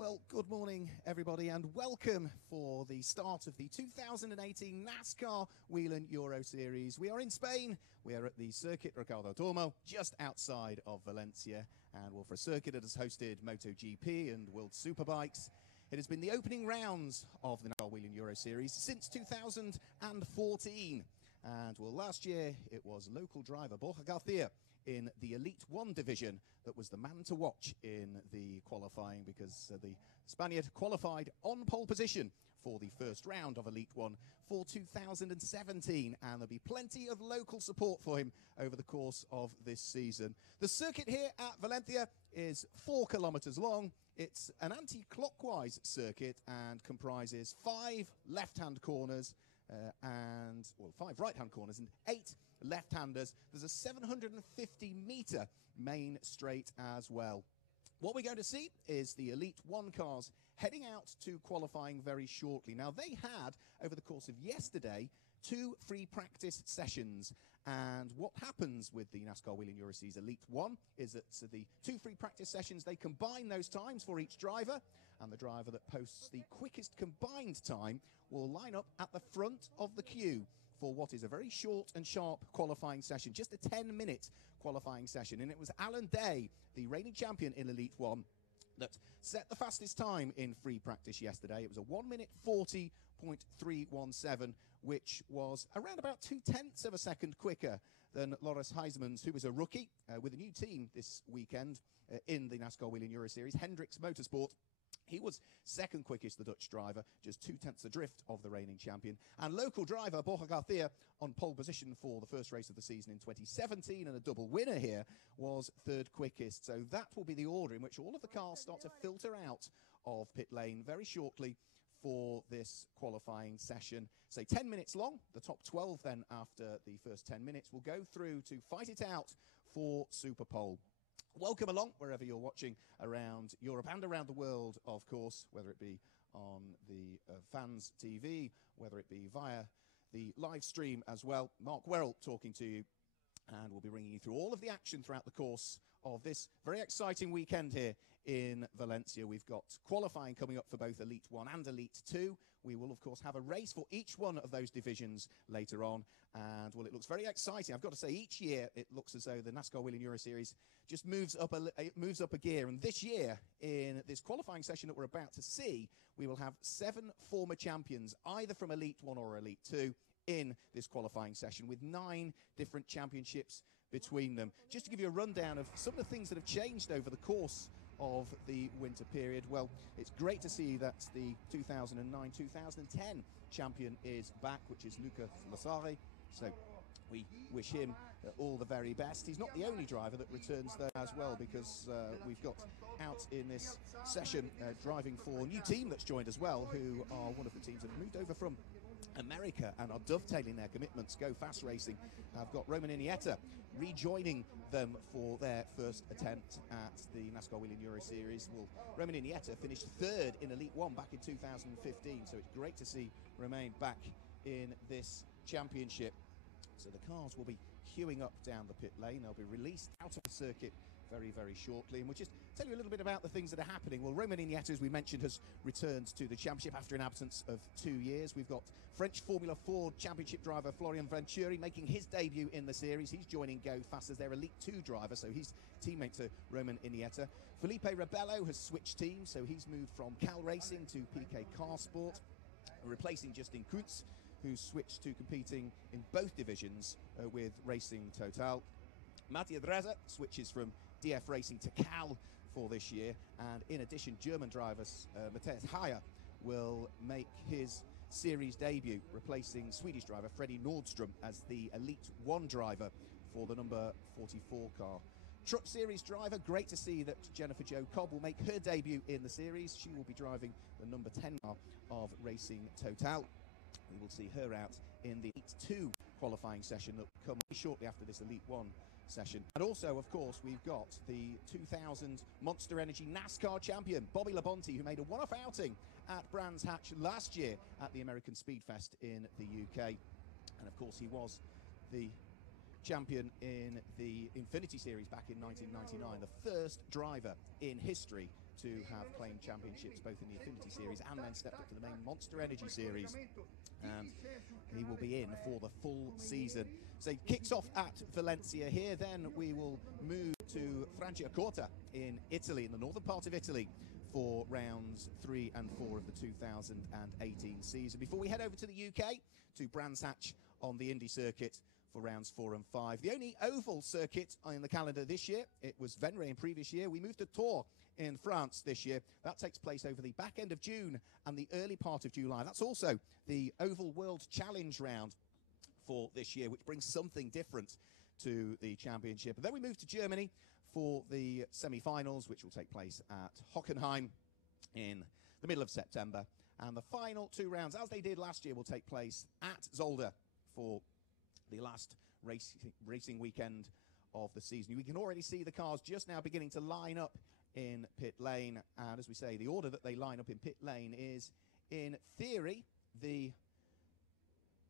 Well, good morning, everybody, and welcome for the start of the 2018 NASCAR Whelen Euro Series. We are in Spain. We are at the Circuit Ricardo Tormo, just outside of Valencia, and for a circuit that has hosted MotoGP and World Superbikes. It has been the opening rounds of the NASCAR Whelen Euro Series since 2014. And last year it was local driver Borja Garcia in the Elite 1 division that was the man to watch in the qualifying, because the Spaniard qualified on pole position for the first round of Elite 1 for 2017, and there'll be plenty of local support for him over the course of this season. The circuit here at Valencia is 4 kilometers long. It's an anti-clockwise circuit and comprises 5 left-hand corners and 5 right-hand corners and 8 left-handers. There's a 750-meter main straight as well. What we're going to see is the Elite 1 cars heading out to qualifying very shortly. Now, they had, over the course of yesterday, 2 free practice sessions. And what happens with the NASCAR Whelen Euro Series Elite 1 is that the 2 free practice sessions, they combine those times for each driver, and the driver that posts the quickest combined time will line up at the front of the queue for what is a very short and sharp qualifying session, just a 10-minute qualifying session. And it was Alan Day, the reigning champion in Elite 1, that set the fastest time in free practice yesterday. It was a 1 minute 40.317, which was around about 0.2 of a second quicker than Loris Huismans, who was a rookie with a new team this weekend in the NASCAR Whelen Euro Series, Hendricks Motorsport. He was second quickest, the Dutch driver, just 0.2 adrift of the reigning champion. And local driver Borja Garcia on pole position for the first race of the season in 2017, and a double winner here, was third quickest. So that will be the order in which all of the cars start to filter out of pit lane very shortly for this qualifying session. Say 10 minutes long. The top 12 then, after the first 10 minutes, will go through to fight it out for Super Pole. Welcome along wherever you're watching around Europe and around the world, of course, whether it be on the Fans TV, whether it be via the live stream as well. Mark Werrell talking to you, and we'll be bringing you through all of the action throughout the course of this very exciting weekend here in Valencia. We've got qualifying coming up for both Elite 1 and Elite 2. We will, of course, have a race for each one of those divisions later on. And, it looks very exciting. I've got to say, each year it looks as though the NASCAR Whelen Euro Series just moves up a gear. And this year, in this qualifying session that we're about to see, we will have 7 former champions, either from Elite 1 or Elite 2, in this qualifying session, with 9 different championships between them. Just to give you a rundown of some of the things that have changed over the course of the winter period. Well, it's great to see that the 2009-2010 champion is back, which is Luca Lasari. So we wish him all the very best. He's not the only driver that returns there as well, because we've got out in this session driving for a new team that's joined as well, who are one of the teams that have moved over from America and are dovetailing their commitments. Go Fast Racing. I've got Roman Iniesta rejoining them for their first attempt at the NASCAR Whelen Euro Series. Well, Roman Iniesta finished 3rd in Elite 1 back in 2015, so it's great to see Romain back in this championship. So the cars will be queuing up down the pit lane. They'll be released out of the circuit very, very shortly. And we'll just tell you a little bit about the things that are happening. Well, Roman Iniesta, as we mentioned, has returned to the championship after an absence of 2 years. We've got French Formula 4 championship driver Florian Venturi making his debut in the series. He's joining Go Fast as their Elite 2 driver, so he's teammate to Roman Iniesta. Felipe Rabello has switched teams, so he's moved from Cal Racing to PK Car Sport, replacing Justin Kuntz, who's switched to competing in both divisions with Racing Total. Mattia Brezza switches from DF Racing to Cal for this year, and in addition, German driver Matthias Heyer will make his series debut, replacing Swedish driver Freddie Nordstrom as the Elite 1 driver for the number 44 car. Truck Series driver, great to see that Jennifer Jo Cobb will make her debut in the series. She will be driving the number 10 car of Racing Total. We will see her out in the Elite 2 qualifying session that will come shortly after this Elite 1 session. And also, of course, we've got the 2000 Monster Energy NASCAR champion, Bobby Labonte, who made a one-off outing at Brands Hatch last year at the American Speed Fest in the UK. And, of course, he was the champion in the Infinity Series back in 1999, the first driver in history to have claimed championships both in the Affinity Series and then stepped up to the main Monster Energy Series. And he will be in for the full season. So it kicks off at Valencia here, then we will move to Franciacorta in Italy, in the northern part of Italy, for rounds 3 and 4 of the 2018 season. Before we head over to the UK, to Brands Hatch on the Indy circuit for rounds 4 and 5. The only oval circuit in the calendar this year, it was Venray in previous year. We moved to Tours in France this year. That takes place over the back end of June and the early part of July. That's also the Oval World Challenge round for this year, which brings something different to the championship. And then we move to Germany for the semi-finals, which will take place at Hockenheim in the middle of September. And the final 2 rounds, as they did last year, will take place at Zolder for the last racing weekend of the season. We can already see the cars just now beginning to line up in pit lane. And as we say, the order that they line up in pit lane is, in theory, the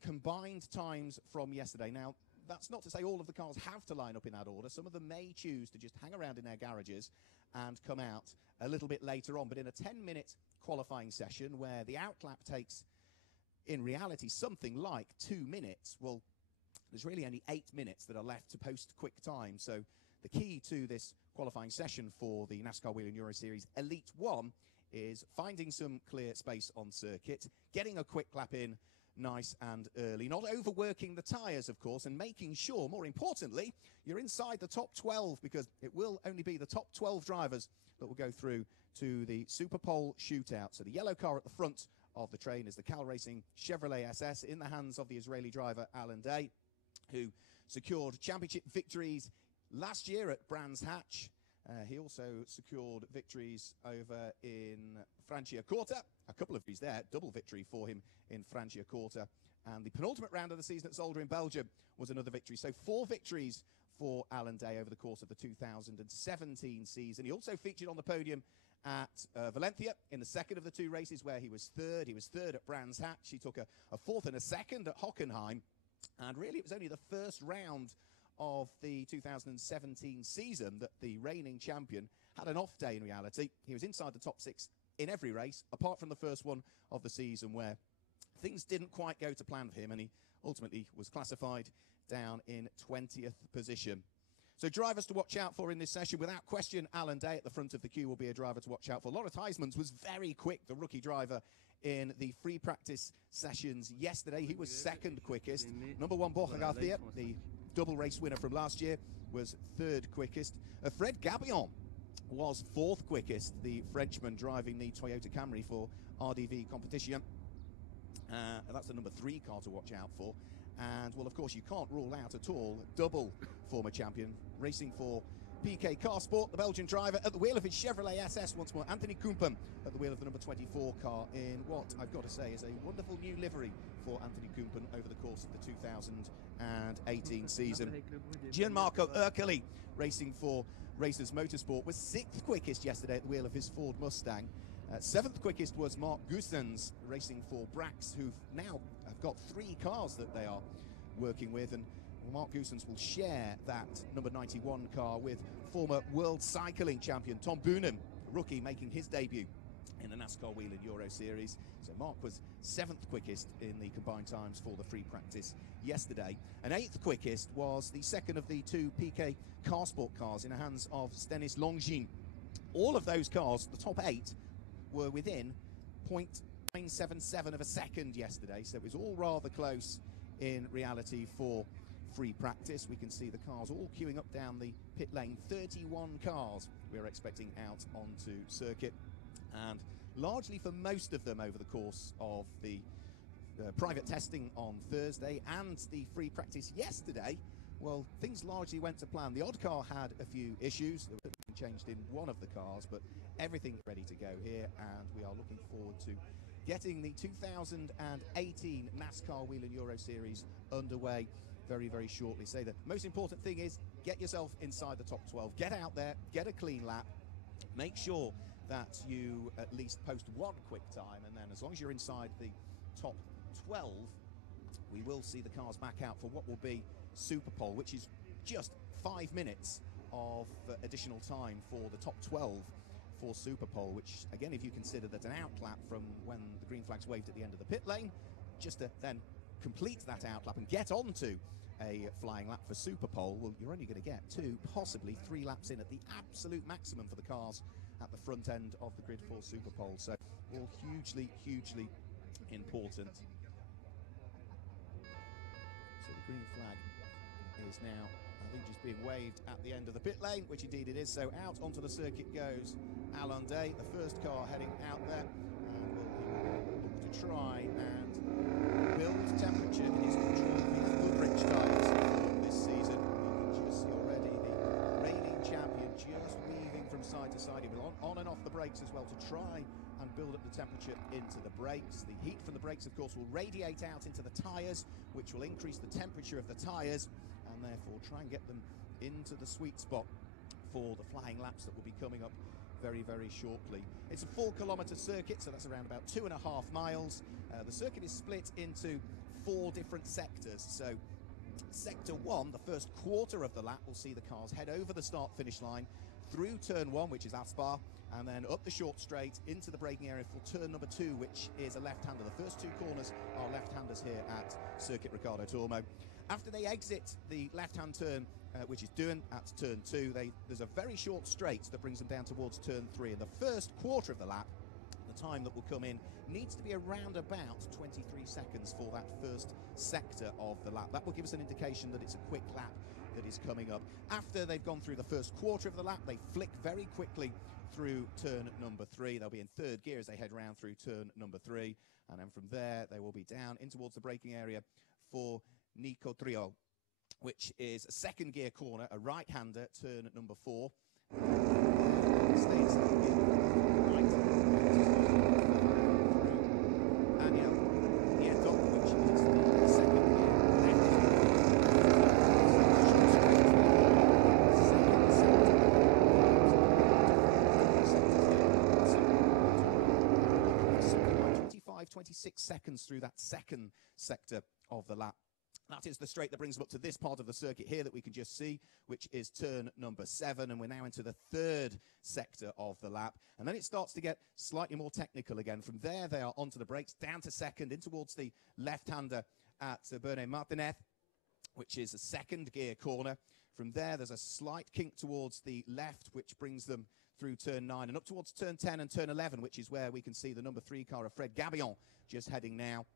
combined times from yesterday. Now, that's not to say all of the cars have to line up in that order. Some of them may choose to just hang around in their garages and come out a little bit later on. But in a 10-minute qualifying session where the outlap takes, in reality, something like 2 minutes, well, there's really only 8 minutes that are left to post quick time. So the key to this qualifying session for the NASCAR Whelen Euro Series Elite 1 is finding some clear space on circuit, getting a quick lap in nice and early, not overworking the tyres, of course, and making sure, more importantly, you're inside the top 12, because it will only be the top 12 drivers that will go through to the Super Pole shootout. So the yellow car at the front of the train is the Cal Racing Chevrolet SS in the hands of the Israeli driver Alan Day, who secured championship victories last year at Brands Hatch. He also secured victories over in Franciacorta, a couple of victories there, double victory for him in Franciacorta. And the penultimate round of the season at Zolder in Belgium was another victory. So 4 victories for Alan Day over the course of the 2017 season. He also featured on the podium at Valencia in the second of the 2 races, where he was third. He was third at Brands Hatch. He took a fourth and a second at Hockenheim. And really, it was only the first round of the 2017 season that the reigning champion had an off day in reality. He was inside the top 6 in every race, apart from the first one of the season, where things didn't quite go to plan for him, and he ultimately was classified down in 20th position. So drivers to watch out for in this session, without question, Alan Day at the front of the queue will be a driver to watch out for. Loris Huismans was very quick, the rookie driver, in the free practice sessions yesterday. He was second quickest. Number 1, Borja Garcia, the double race winner from last year, was third quickest. Fred Gabillon was 4th quickest, the Frenchman driving the Toyota Camry for RDV Competition. That's the number 3 car to watch out for. And, well, of course, you can't rule out at all double former champion, racing for PK Car Sport, the Belgian driver, at the wheel of his Chevrolet SS once more, Anthony Kumpen, at the wheel of the number 24 car in what, I've got to say, is a wonderful new livery for Anthony Kumpen over the course of the 2018 season. Gianmarco Ercoli, racing for Racers Motorsport, was 6th quickest yesterday at the wheel of his Ford Mustang. 7th quickest was Mark Goossens, racing for Brax, who now have got 3 cars that they are working with, and Mark Goossens will share that number 91 car with former World Cycling champion Tom Boonen, a rookie making his debut in the NASCAR Whelen Euro Series. So Mark was 7th quickest in the combined times for the free practice yesterday. And 8th quickest was the second of the 2 PK Car Sport cars in the hands of Stanis Longin. All of those cars, the top 8, were within 0.977 of a second yesterday, so it was all rather close in reality for free practice. We can see the cars all queuing up down the pit lane. 31 cars we're expecting out onto circuit, and largely for most of them over the course of the private testing on Thursday and the free practice yesterday, well, things largely went to plan. The odd car had a few issues that were changed in one of the cars, but everything's ready to go here, and we are looking forward to getting the 2018 NASCAR Whelen Euro Series underway very, very shortly. So the most important thing is get yourself inside the top 12. Get out there, get a clean lap, make sure that you at least post 1 quick time, and then as long as you're inside the top 12, we will see the cars back out for what will be Super Pole, which is just 5 minutes of additional time for the top 12 4 Super Pole, which, again, if you consider that an outlap from when the green flag's waved at the end of the pit lane, just to then complete that outlap and get onto a flying lap for Super Pole, well, you're only going to get 2, possibly 3 laps in at the absolute maximum for the cars at the front end of the grid for Super Pole. So all hugely, hugely important. So the green flag is now, I think, just being waved at the end of the pit lane, which indeed it is. So out onto the circuit goes Alain Day, the first car heading out there, and will look to try and build temperature in his Goodrich tyres for this season. You can just see already the reigning champion just weaving from side to side. He will on and off the brakes as well to try and build up the temperature into the brakes. The heat from the brakes, of course, will radiate out into the tyres, which will increase the temperature of the tyres and therefore try and get them into the sweet spot for the flying laps that will be coming up very, very shortly. It's a 4-kilometre circuit, so that's around about 2.5 miles. The circuit is split into 4 different sectors. So Sector 1, the first quarter of the lap, will see the cars head over the start-finish line through Turn 1, which is Aspar, and then up the short straight into the braking area for Turn number 2, which is a left-hander. The first 2 corners are left-handers here at Circuit Ricardo Tormo. After they exit the left-hand turn, which is Boonen at Turn 2, there's a very short straight that brings them down towards Turn 3. And the first quarter of the lap, the time that will come in, needs to be around about 23 seconds for that first sector of the lap. That will give us an indication that it's a quick lap that is coming up. After they've gone through the first quarter of the lap, they flick very quickly through Turn number 3. They'll be in 3rd gear as they head round through Turn number 3, and then from there they will be down in towards the braking area for Nico Trio, which is a 2nd gear corner, a right-hander, Turn number 4. Stays in right. Which 26 seconds through that 2nd sector of the lap. That is the straight that brings them up to this part of the circuit here that we can just see, which is Turn number 7, and we're now into the 3rd sector of the lap. And then it starts to get slightly more technical again. From there, they are onto the brakes, down to 2nd, in towards the left-hander at Boonen Martinez, which is a 2nd gear corner. From there, there's a slight kink towards the left, which brings them through Turn 9 and up towards Turn 10 and Turn 11, which is where we can see the number 3 car of Fred Gabillon just heading now.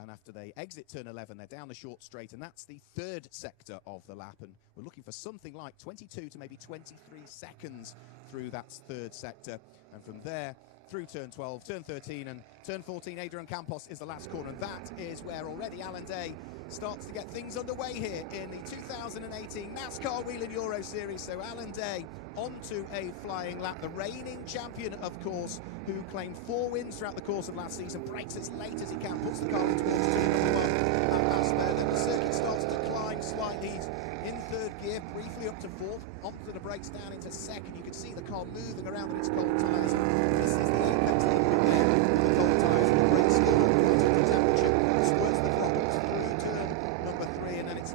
And after they exit Turn 11, they're down the short straight, and that's the 3rd sector of the lap. And we're looking for something like 22 to maybe 23 seconds through that 3rd sector. And from there, through Turn 12, Turn 13, and Turn 14, Adrian Campos is the last corner. And that is where already Alain Day starts to get things underway here in the 2018 NASCAR Whelen Euro Series. So Alain Day onto a flying lap. The reigning champion, of course, who claimed 4 wins throughout the course of last season, breaks as late as he can, puts the car in towards Turn number 1. That pass there, then the circuit starts to climb slightly. He's in 3rd gear, briefly up to 4th, onto the brakes, down into 2nd. You can see the car moving around in its cold tyres. This is the apex level there, the cold tyres, and the brakes still quite under temperature. Squirts the throttles through Turn number 3, and then it's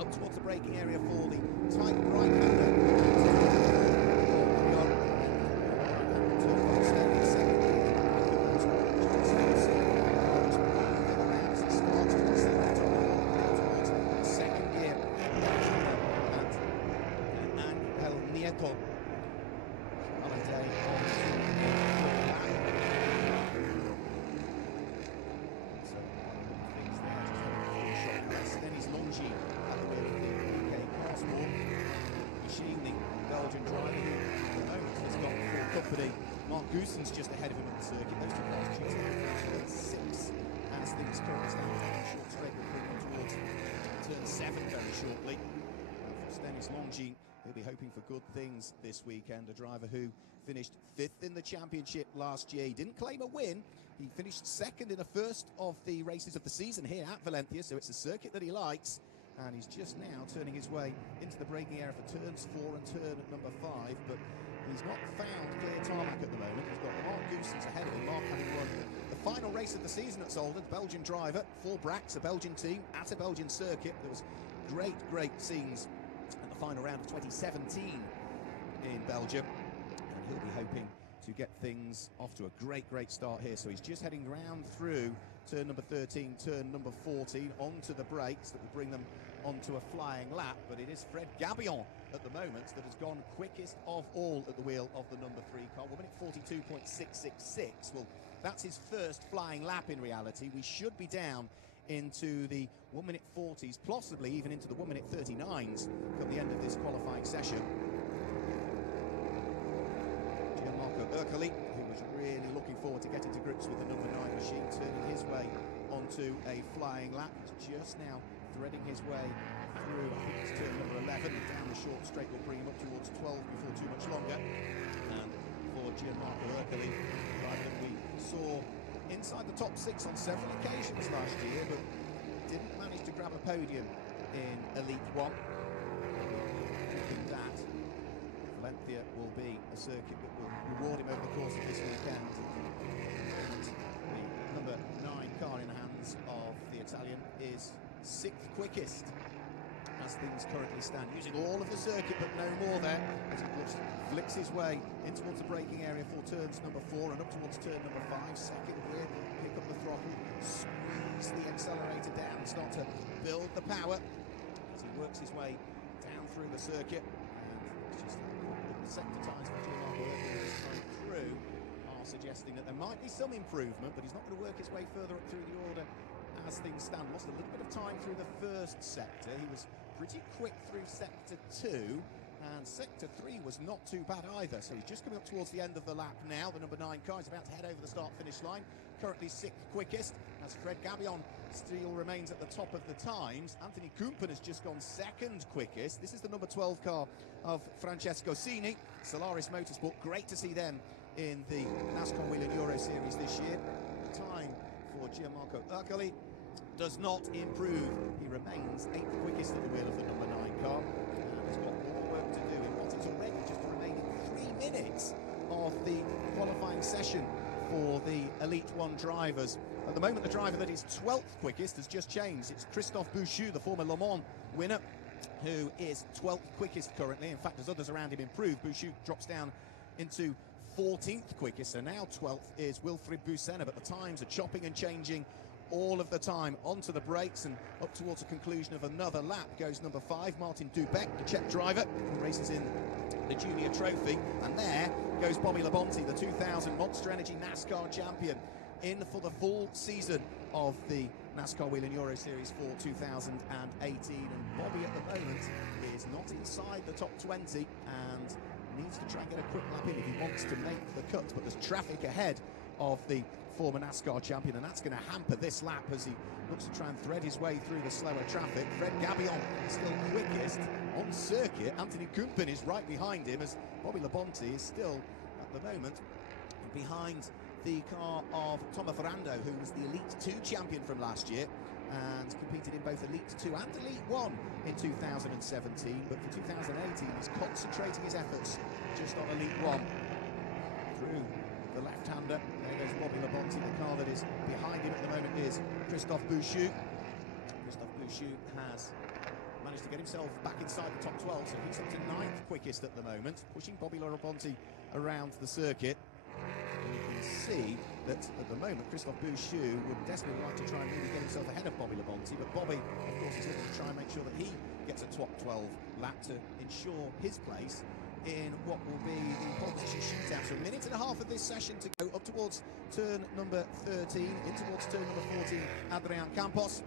up towards the braking area for the tight right-hander. Just ahead of him on the circuit. Those 2 cars just Turn 6 as things currently stand down short straight. We'll bring them towards Turn 7 very shortly. For Stanis Longines, he'll be hoping for good things this weekend. A driver who finished 5th in the championship last year. He didn't claim a win. He finished 2nd in the first of the races of the season here at Valencia, so it's a circuit that he likes. And he's just now turning his way into the braking area for Turns 4 and Turn number 5, but he's not found clear tarmac at the moment. He's got Mark Goosens ahead of him. Mark having won the final race of the season at Zolder, Belgian driver for Brax, a Belgian team at a Belgian circuit. There was great scenes at the final round of 2017 in Belgium, and he'll be hoping to get things off to a great start here. So he's just heading round through turn number 13, turn number 14, onto the brakes that will bring them onto a flying lap. But it is Fred Gabillon at the moment that has gone quickest of all at the wheel of the number 3 car. 1 minute 42.666. Well, that's his first flying lap in reality. We should be down into the 1 minute 40s, possibly even into the 1 minute 39s come the end of this qualifying session. Urkeli, who was really looking forward to getting to grips with the number 9 machine, turning his way onto a flying lap. He's just now threading his way through, I think it's turn number 11, and down the short straight will bring him up towards 12 before too much longer. And for Gianmarco Urkeli, right, that we saw inside the top 6 on several occasions last year, but didn't manage to grab a podium in Elite 1. Thinking that Valencia will be a circuit that will reward him over the course of this weekend. And the number 9 car in the hands of the Italian is 6th quickest as things currently stand, using all of the circuit but no more there, as he just flicks his way in towards the braking area for turns number 4 and up towards turn number 5. Second gear, pick up the throttle, squeeze the accelerator down, start to build the power as he works his way down through the circuit. And it's just the sector times for Gianmarco Urkeli this time through are suggesting that there might be some improvement, but he's not going to work his way further up through the order as things stand. Lost a little bit of time through the first sector. He was pretty quick through sector 2, and sector 3 was not too bad either. So he's just coming up towards the end of the lap now. The number 9 car is about to head over the start-finish line. Currently 6th quickest, as Fred Gabillon still remains at the top of the times. Anthony Kumpen has just gone 2nd quickest. This is the number 12 car of Francesco Sini, Solaris Motorsport. Great to see them in the NASCAR Whelen Euro Series this year. The time for Gianmarco Urkeli does not improve. He remains 8th quickest at the wheel of the number 9 car, and has got more work to do in what is already just the remaining 3 minutes of the qualifying session for the Elite 1 drivers. At the moment, the driver that is 12th quickest has just changed. It's Christophe Bouchou, the former Le Mans winner, who is 12th quickest currently. In fact, as others around him improve, Bouchou drops down into 14th quickest, so now 12th is Wilfried Busenna, but the times are chopping and changing all of the time. Onto the brakes and up towards the conclusion of another lap goes number 5, Martin Dubek, the Czech driver who races in the Junior Trophy. And there goes Bobby Labonte, the 2000 Monster Energy NASCAR champion, in for the full season of the NASCAR Whelen Euro Series for 2018. And Bobby at the moment is not inside the top 20 and needs to try and get a quick lap in if he wants to make the cut. But there's traffic ahead of the former NASCAR champion, and that's going to hamper this lap as he looks to try and thread his way through the slower traffic. Fred Gabillon is still quickest on circuit. Anthony Kumpen is right behind him, as Bobby Labonte is still, at the moment, behind the car of Tomo Ferrando, who was the Elite 2 champion from last year and competed in both Elite 2 and Elite 1 in 2017. But for 2018, he's concentrating his efforts just on Elite 1. Through the left-hander, there goes Bobby Labonte. The car that is behind him at the moment is Christophe Bouchou. Christophe Bouchou has managed to get himself back inside the top 12, so he's up to 9th quickest at the moment, pushing Bobby Labonte around the circuit. And you can see that at the moment Christophe Bouchou would desperately like to try and really get himself ahead of Bobby Labonte, but Bobby, of course, is looking to try and make sure that he gets a top 12 lap to ensure his place in what will be the pole position shootout. So a minute and a half of this session to go, up towards turn number 13, in towards turn number 14, Adrian Campos.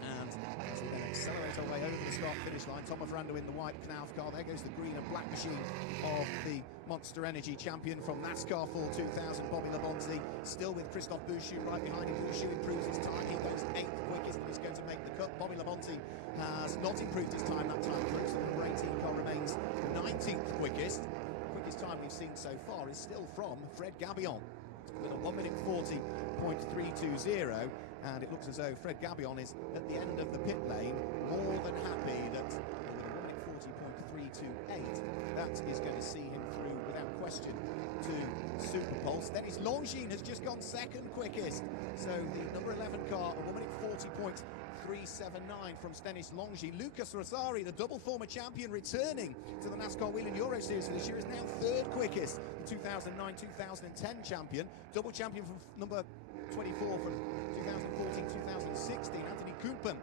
And as we then accelerate our way over the start-finish line, Tomo Ferrando in the white Knauf car. There goes the green and black machine of the Monster Energy champion from NASCAR Fall 2000, Bobby Labonte, still with Christophe Bouchou right behind him. Bouchou improves his time. He goes 8th quickest and is going to make the cut. Bobby Labonte has not improved his time that time. The number 18 car remains 19th quickest. The quickest time we've seen so far is still from Fred Gabillon with a 1 minute 40.320. And it looks as though Fred Gabillon is at the end of the pit lane, more than happy that with a 1 minute 40.328, that is going to see him through without question to Super Pulse. Then his Longines has just gone 2nd quickest. So the number 11 car, a 1 minute 3.79 from Stanis Longi. Lucas Rosari, the double former champion, returning to the NASCAR Whelen Euro Series for this year, is now third quickest. The 2009-2010 champion, double champion from number 24 from 2014-2016. Anthony Kumpen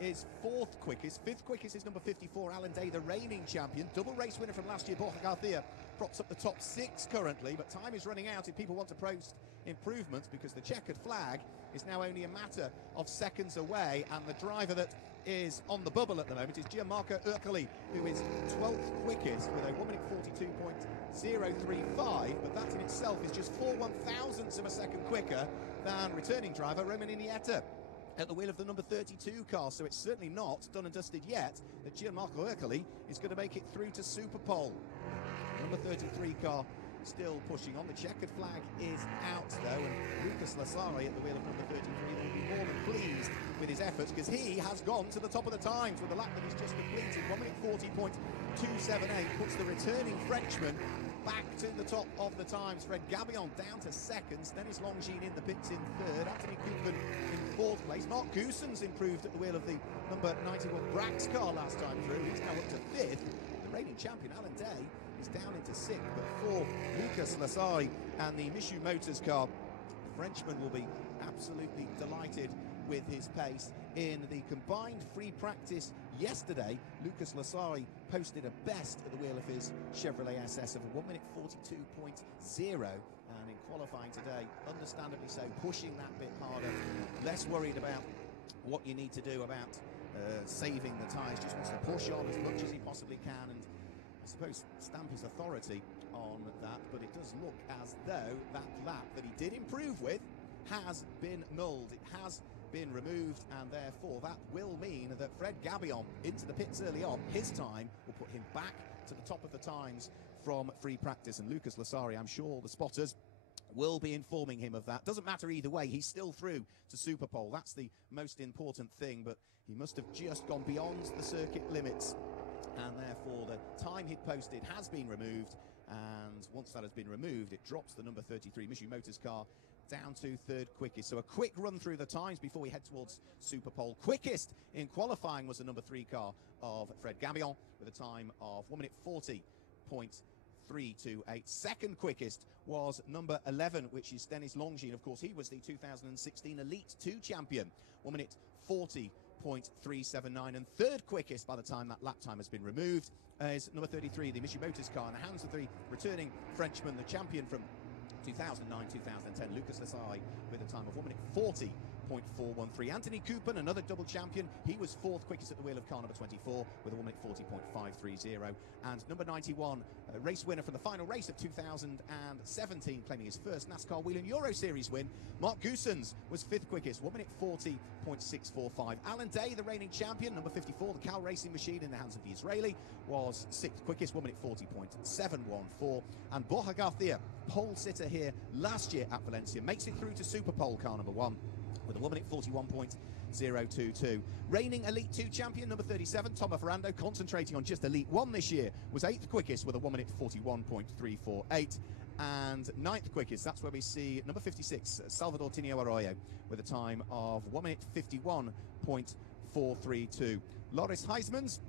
is fourth quickest. Fifth quickest is number 54, Alan Day, the reigning champion. Double race winner from last year, Borja Garcia, props up the top 6 currently, but time is running out if people want to post improvements, because the checkered flag is now only a matter of seconds away, and the driver that is on the bubble at the moment is Gianmarco Urcoli, who is 12th quickest with a 1 minute 42.035, but that in itself is just 4 1,000ths of a second quicker than returning driver Roman Iniesta at the wheel of the number 32 car. So it's certainly not done and dusted yet that Gianmarco Urcoli is going to make it through to Super Pole. Number 33 car still pushing on. The checkered flag is out though, and Lucas Lasari at the wheel of number 33 will be more than pleased with his efforts, because he has gone to the top of the times with the lap that he's just completed. 1 minute 40.278 puts the returning Frenchman back to the top of the times. Fred Gabillon down to second. Stanis Longines in the pits in third. Anthony Kumpen in fourth place. Mark Goossens improved at the wheel of the number 91 Brax car last time through. He's now up to fifth. The reigning champion Alan Day is down into sixth, but for Lucas Lasari and the Michu Motors car, the Frenchman will be absolutely delighted with his pace. In the combined free practice yesterday, Lucas Lasari posted a best at the wheel of his Chevrolet SS of a 1 minute 42.0, and in qualifying today, understandably so, pushing that bit harder, less worried about what you need to do about saving the tyres, just wants to push on as much as he possibly can, and I suppose stamp his authority on that. But it does look as though that lap that he did improve with has been nulled. It has been removed, and therefore that will mean that Fred Gabillon into the pits early on, his time will put him back to the top of the times from free practice. And Lucas Lasari, I'm sure the spotters will be informing him of that. Doesn't matter either way, he's still through to Super Pole. That's the most important thing, but he must have just gone beyond the circuit limits, and therefore the time he'd posted has been removed. And once that has been removed, it drops the number 33 Michu Motors car down to third quickest. So a quick run through the times before we head towards Super Pole. Quickest in qualifying was the number 3 car of Fred Gabillon with a time of 1 minute 40.328. Second quickest was number 11, which is Stanis Longines. Of course, he was the 2016 Elite 2 champion. 1 minute 40.379. And third quickest by the time that lap time has been removed is number 33, the Michu Motors car, in the hands of the returning Frenchman, the champion from 2009-2010, Lucas Lasari, with a time of 1 minute 40.413. Anthony Kumpen, another double champion, he was fourth quickest at the wheel of car number 24 with a 1 minute 40.530. And number 91, race winner from the final race of 2017, claiming his first NASCAR Whelen Euro Series win, Mark Goossens was fifth quickest, 1 minute 40.645. Alan Day, the reigning champion, number 54, the Cal Racing machine in the hands of the Israeli, was sixth quickest, 1 minute 40.714. And Borja Garcia, pole sitter here last year at Valencia, makes it through to Super Pole car number 1 with a 1 minute 41.022. Reigning Elite 2 champion, number 37, Tomo Ferrando, concentrating on just Elite 1 this year, was 8th quickest with a 1 minute 41.348. And 9th quickest, that's where we see number 56, Salvador Tinio Arroyo, with a time of 1 minute 51.432. Loris Heismans,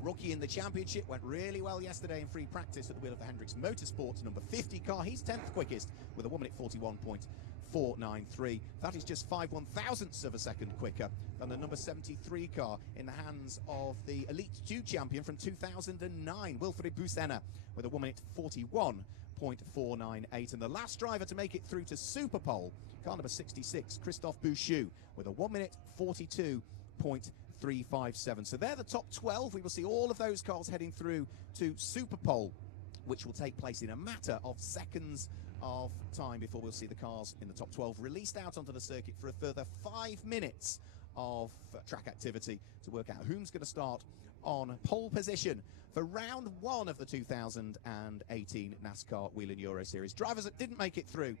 rookie in the championship, went really well yesterday in free practice at the wheel of the Hendricks Motorsports number 50 car. He's 10th quickest with a 1 minute 41.493. That is just 5 1,000ths of a second quicker than the number 73 car in the hands of the Elite 2 champion from 2009, Wilfried Busenna, with a 1 minute 41.498. And the last driver to make it through to Super Pole, car number 66, Christophe Bouchou, with a 1 minute 42.357. So they're the top 12. We will see all of those cars heading through to Super Pole, which will take place in a matter of seconds of time before we'll see the cars in the top 12 released out onto the circuit for a further 5 minutes of track activity to work out who's going to start on pole position for round 1 of the 2018 NASCAR Whelen Euro Series. Drivers that didn't make it through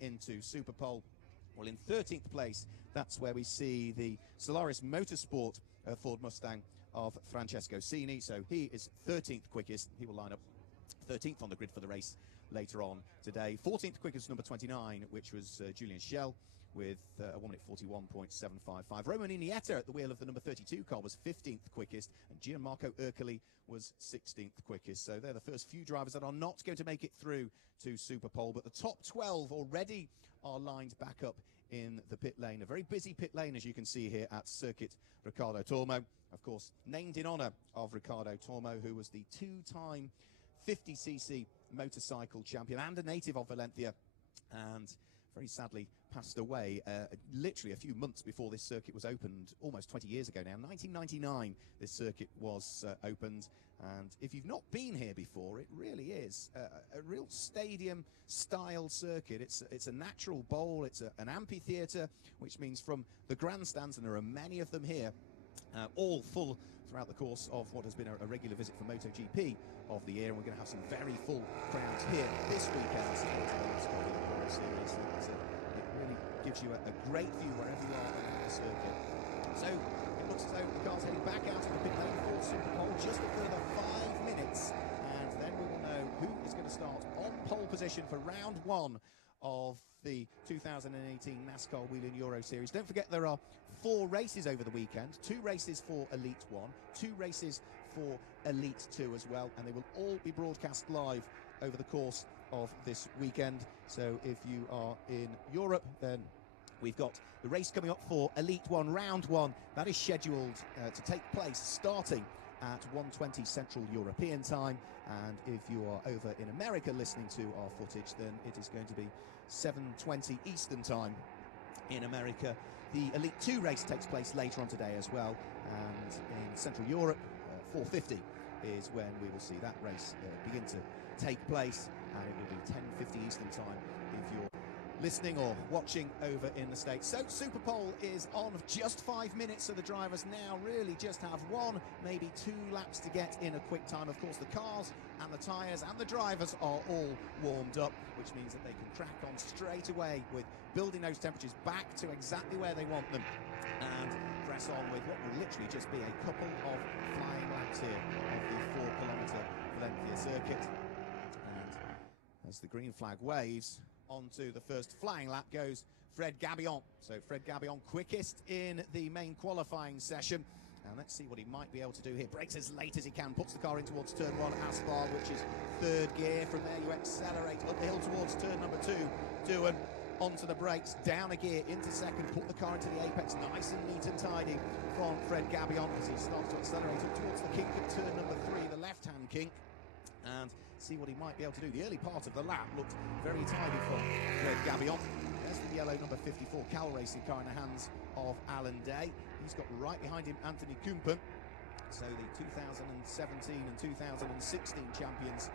into Super Pole, well, in 13th place, that's where we see the Solaris Motorsport Ford Mustang of Francesco Cini. So he is 13th quickest. He will line up 13th on the grid for the race later on today. 14th quickest, number 29, which was Julian Schell, with a 1 minute 41.755. Roman Iniesta at the wheel of the number 32 car was 15th quickest, and Gianmarco Ercoli was 16th quickest. So they're the first few drivers that are not going to make it through to Super Pole, but the top 12 already are lined back up in the pit lane. A very busy pit lane, as you can see here at Circuit Ricardo Tormo. Of course, named in honour of Ricardo Tormo, who was the two-time 50cc motorcycle champion and a native of Valencia, and very sadly passed away literally a few months before this circuit was opened, almost 20 years ago now. 1999 this circuit was opened, and if you've not been here before, it really is a real stadium style circuit. It's a natural bowl, it's an amphitheatre, which means from the grandstands, and there are many of them here, all full throughout the course of what has been a regular visit for MotoGP of the year, and we're going to have some very full crowds here this weekend. NASCAR Whelen Euro Series. It really gives you a great view wherever you are around the circuit. So it looks as though the car's heading back out of the pit lane for Super Pole, just a further 5 minutes, and then we will know who is going to start on pole position for round 1 of the 2018 NASCAR Whelen Euro Series. Don't forget, there are 4 races over the weekend, 2 races for Elite 1, 2 races for Elite 2 as well, and they will all be broadcast live over the course of this weekend. So if you are in Europe, then we've got the race coming up for Elite 1, round 1. That is scheduled to take place starting at 1:20 Central European time, and if you are over in America listening to our footage, then it is going to be 7:20 Eastern time in America. The Elite 2 race takes place later on today as well, and in Central Europe, 4:50 is when we will see that race begin to take place, and it will be 10:50 Eastern time if you're listening or watching over in the States. So Super Pole is on just 5 minutes, so the drivers now really just have 1, maybe 2 laps to get in a quick time. Of course, the cars and the tyres and the drivers are all warmed up, which means that they can crack on straight away with building those temperatures back to exactly where they want them, and press on with what will literally just be a couple of flying laps here of the 4-kilometre Valencia circuit. And as the green flag waves, onto the first flying lap goes Fred Gabillon. So Fred Gabillon quickest in the main qualifying session. And let's see what he might be able to do here. Brakes as late as he can, puts the car in towards turn 1, Aspar, which is 3rd gear. From there you accelerate up the hill towards turn number 2. Doohan onto the brakes, down a gear into 2nd, put the car into the apex, nice and neat and tidy from Fred Gabillon as he starts to accelerate up towards the kink at turn number 3, the left-hand kink, and see what he might be able to do. The early part of the lap looked very tidy from Fred Gabillon. There's the yellow number 54 Cal Racing car in the hands of Alan Day. He's got right behind him Anthony Kumpen. So the 2017 and 2016 champions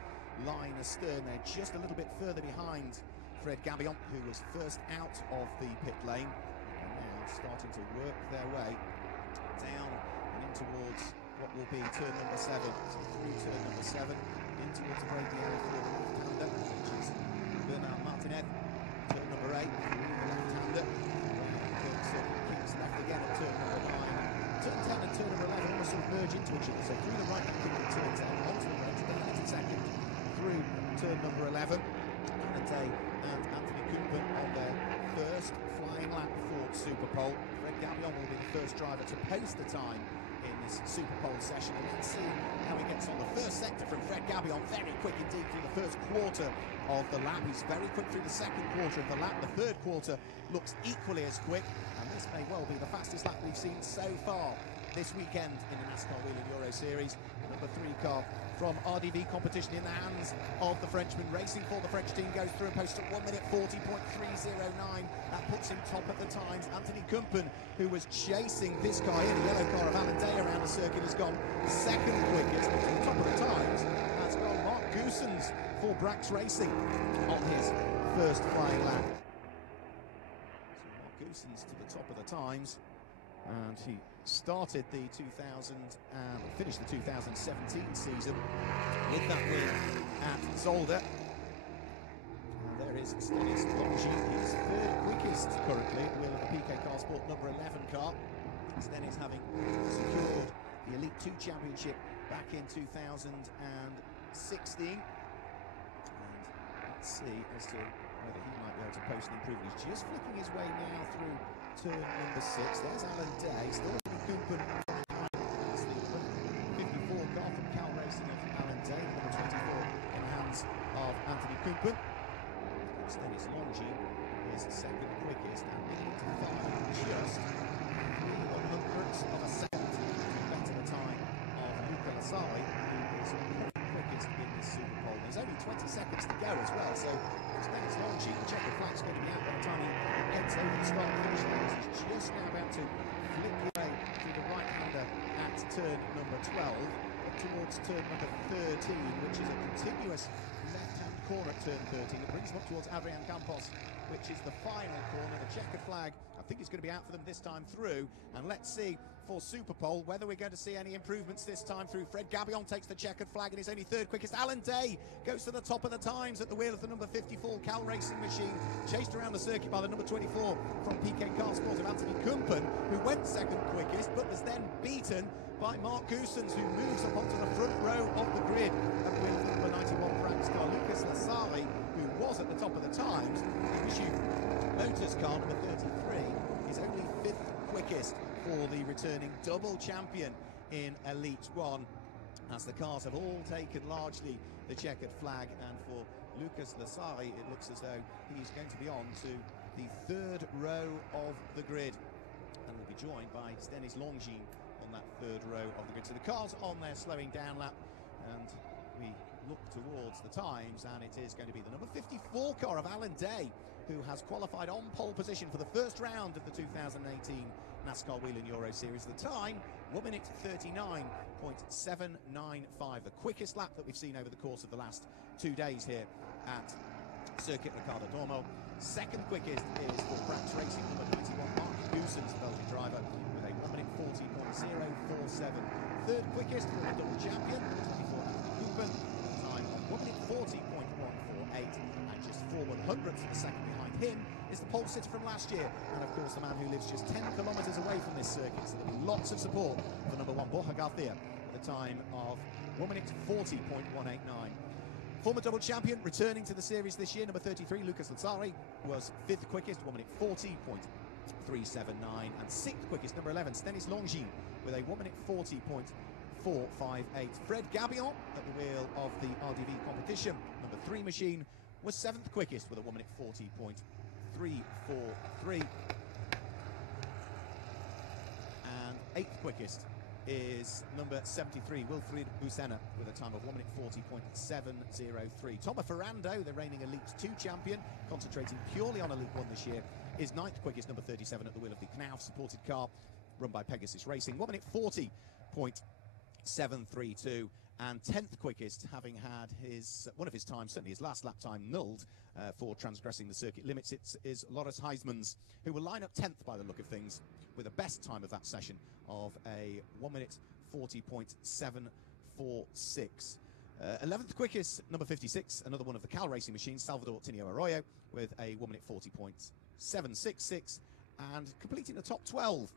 line astern. They're just a little bit further behind Fred Gabillon, who was first out of the pit lane, and now starting to work their way down and in towards what will be turn number 7. So through turn number 7, in towards the braking area for the left-hander, which is Bernard Martinez. Turn number 8, through the left-hander, where the circuit kicks left again at turn number 9. Turn 10 and turn number 11 almost sort of merge into each other. So through the right-hand kick at turn 10, onto the brakes, down into 2nd, through turn number 11. Alan Day and Anthony Kumpen on their first flying lap for Super Pole. Fred Gabillon will be the first driver to post the time in this Super Pole session, and let's see how he gets on. The first sector from Fred Gabillon, very quick indeed through the first quarter of the lap. He's very quick through the 2nd quarter of the lap. The 3rd quarter looks equally as quick, and this may well be the fastest lap we've seen so far this weekend in the NASCAR Whelen Euro Series. Number 3 car from RDV competition in the hands of the Frenchman. Racing for the French team, goes through and posts at 1 minute 40.309. That puts him top at the times. Anthony Kumpen, who was chasing this car here, the yellow car of Alan Day around the circuit, has gone 2nd quickest, but to the top of the times has gone Mark Goossens for Brax Racing on his first flying lap. So Mark Goossens to the top of the times, and he started the finished the 2017 season with that win at Zolder. And there is Stanis Longy. He's 3rd quickest currently at the wheel of the PK Car Sport number 11 car. Stanis having secured the Elite 2 championship back in 2016. Let's see as to whether he might be able to post an improvement. He's just flicking his way now through turn number 6. There's Alan Day, still Kumpen. That's the 54 car from Cal Racing of Alan Day, number 24 in the hands of Anthony Kumpen. Dennis Longy is second quickest and beginning to find just 3/100ths of a second to better the time of Luca Lasari, who is quickest in this Super Bowl. There's only 20 seconds to go as well, so Dennis Longy, the checkered flag's going to be out by the time he gets over the start finish line. He's just now about to flick his way through the right-hander at turn number 12 up towards turn number 13, which is a continuous left-hand corner at turn 13 that brings him up towards Adrian Campos, which is the final corner. The checkered flag, I think it's going to be out for them this time through, and let's see for Super Pole whether we're going to see any improvements this time through. Fred Gabillon takes the checkered flag and is only third quickest. Alan Day goes to the top of the times at the wheel of the number 54 Cal Racing machine, chased around the circuit by the number 24 from PK Car Sport of Anthony Kumpen, who went second quickest but was then beaten by Mark Goossens, who moves up onto the front row of the grid at the wheel of the number 91 practice car. Lucas Lasari, who was at the top of the times, issue Motors car number 33, is only fifth quickest for the returning double champion in Elite 1, as the cars have all taken largely the checkered flag, and for Lucas Lasari it looks as though he's going to be on to the third row of the grid and will be joined by Dennis Longy on that third row of the grid. So the cars on their slowing down lap, and we look towards the times, and it is going to be the number 54 car of Alan Day, who has qualified on pole position for the first round of the 2018 NASCAR Whelen Euro Series. The time, 1 minute 39.795, the quickest lap that we've seen over the course of the last 2 days here at Circuit Ricardo Tormo. Second quickest is for Brezza Racing number 91, Mark Goossens, the Belgian driver, with a 1 minute 40.047. Third quickest for the double champion, number 24 Anthony Kumpen, time of 1 minute 40.148, and just 4/100ths of a second behind him is the pole sitter from last year, and of course the man who lives just 10 kilometres away from this circuit, so there'll be lots of support for number 1 Borja Garcia at the time of 1 minute 40.189. Former double champion returning to the series this year, number 33 Lucas Lasari, was fifth quickest, 1 minute 40.379, and sixth quickest, number 11 Dennis Longy, with a 1 minute 40.458. Fred Gabillon at the wheel of the RDV competition, number 3 machine, was seventh quickest with a 1 minute 40.343. And eighth quickest is number 73 Wilfried Busena with a time of 1 minute 40.703. Tomo Ferrando, the reigning Elite 2 champion, concentrating purely on Elite 1 this year, is ninth quickest, number 37 at the wheel of the Knauf supported car run by Pegasus Racing, 1 minute 40.732. And 10th quickest, having had one of his times, certainly his last lap time, nulled for transgressing the circuit limits. It is Loris Heismans, who will line up 10th by the look of things, with a best time of that session of a 1 minute 40.746. 11th quickest, number 56, another one of the Cal Racing machines, Salvador Tinio Arroyo, with a 1 minute 40.766. And completing the top 12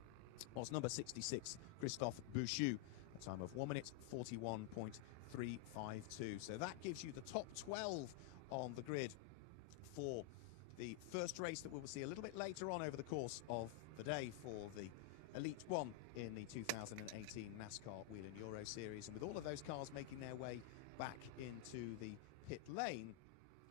was number 66, Christophe Bouchou, a time of 1 minute 41.352. So that gives you the top 12 on the grid for the first race that we will see a little bit later on over the course of the day for the Elite 1 in the 2018 NASCAR Whelen Euro Series. And with all of those cars making their way back into the pit lane,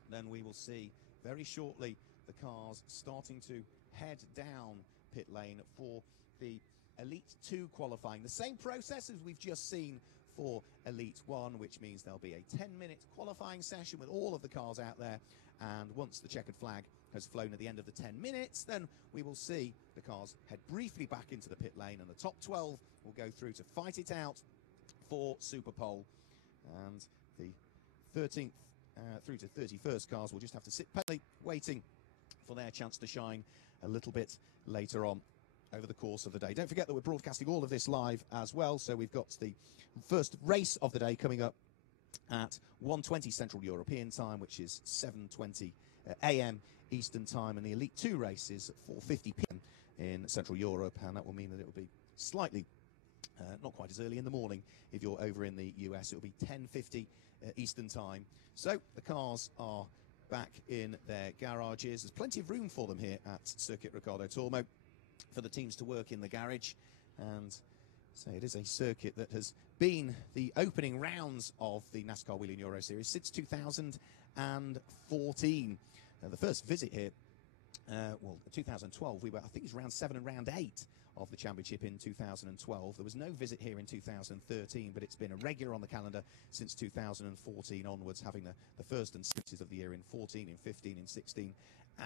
then we will see very shortly the cars starting to head down pit lane for the Elite 2 qualifying. The same process as we've just seen for Elite 1, which means there'll be a 10-minute qualifying session with all of the cars out there, and once the checkered flag has flown at the end of the 10 minutes, then we will see the cars head briefly back into the pit lane, and the top 12 will go through to fight it out for Super Pole. And the 13th through to 31st cars will just have to sit patiently waiting for their chance to shine a little bit later on over the course of the day. Don't forget that we're broadcasting all of this live as well, so we've got the first race of the day coming up at 1:20 Central European time, which is 7:20 a.m. Eastern time, and the Elite 2 race is at 4:50 p.m. in Central Europe, and that will mean that it will be slightly not quite as early in the morning if you're over in the US. It will be 10:50 Eastern time. So the cars are back in their garages. There's plenty of room for them here at Circuit Ricardo Tormo for the teams to work in the garage. And so it is a circuit that has been the opening rounds of the NASCAR Whelen Euro Series since 2014. The first visit here, well, 2012, we were, I think it was round 7 and round 8 of the championship in 2012. There was no visit here in 2013, but it's been a regular on the calendar since 2014 onwards, having the first and sixes of the year in 14, in 15, in 16,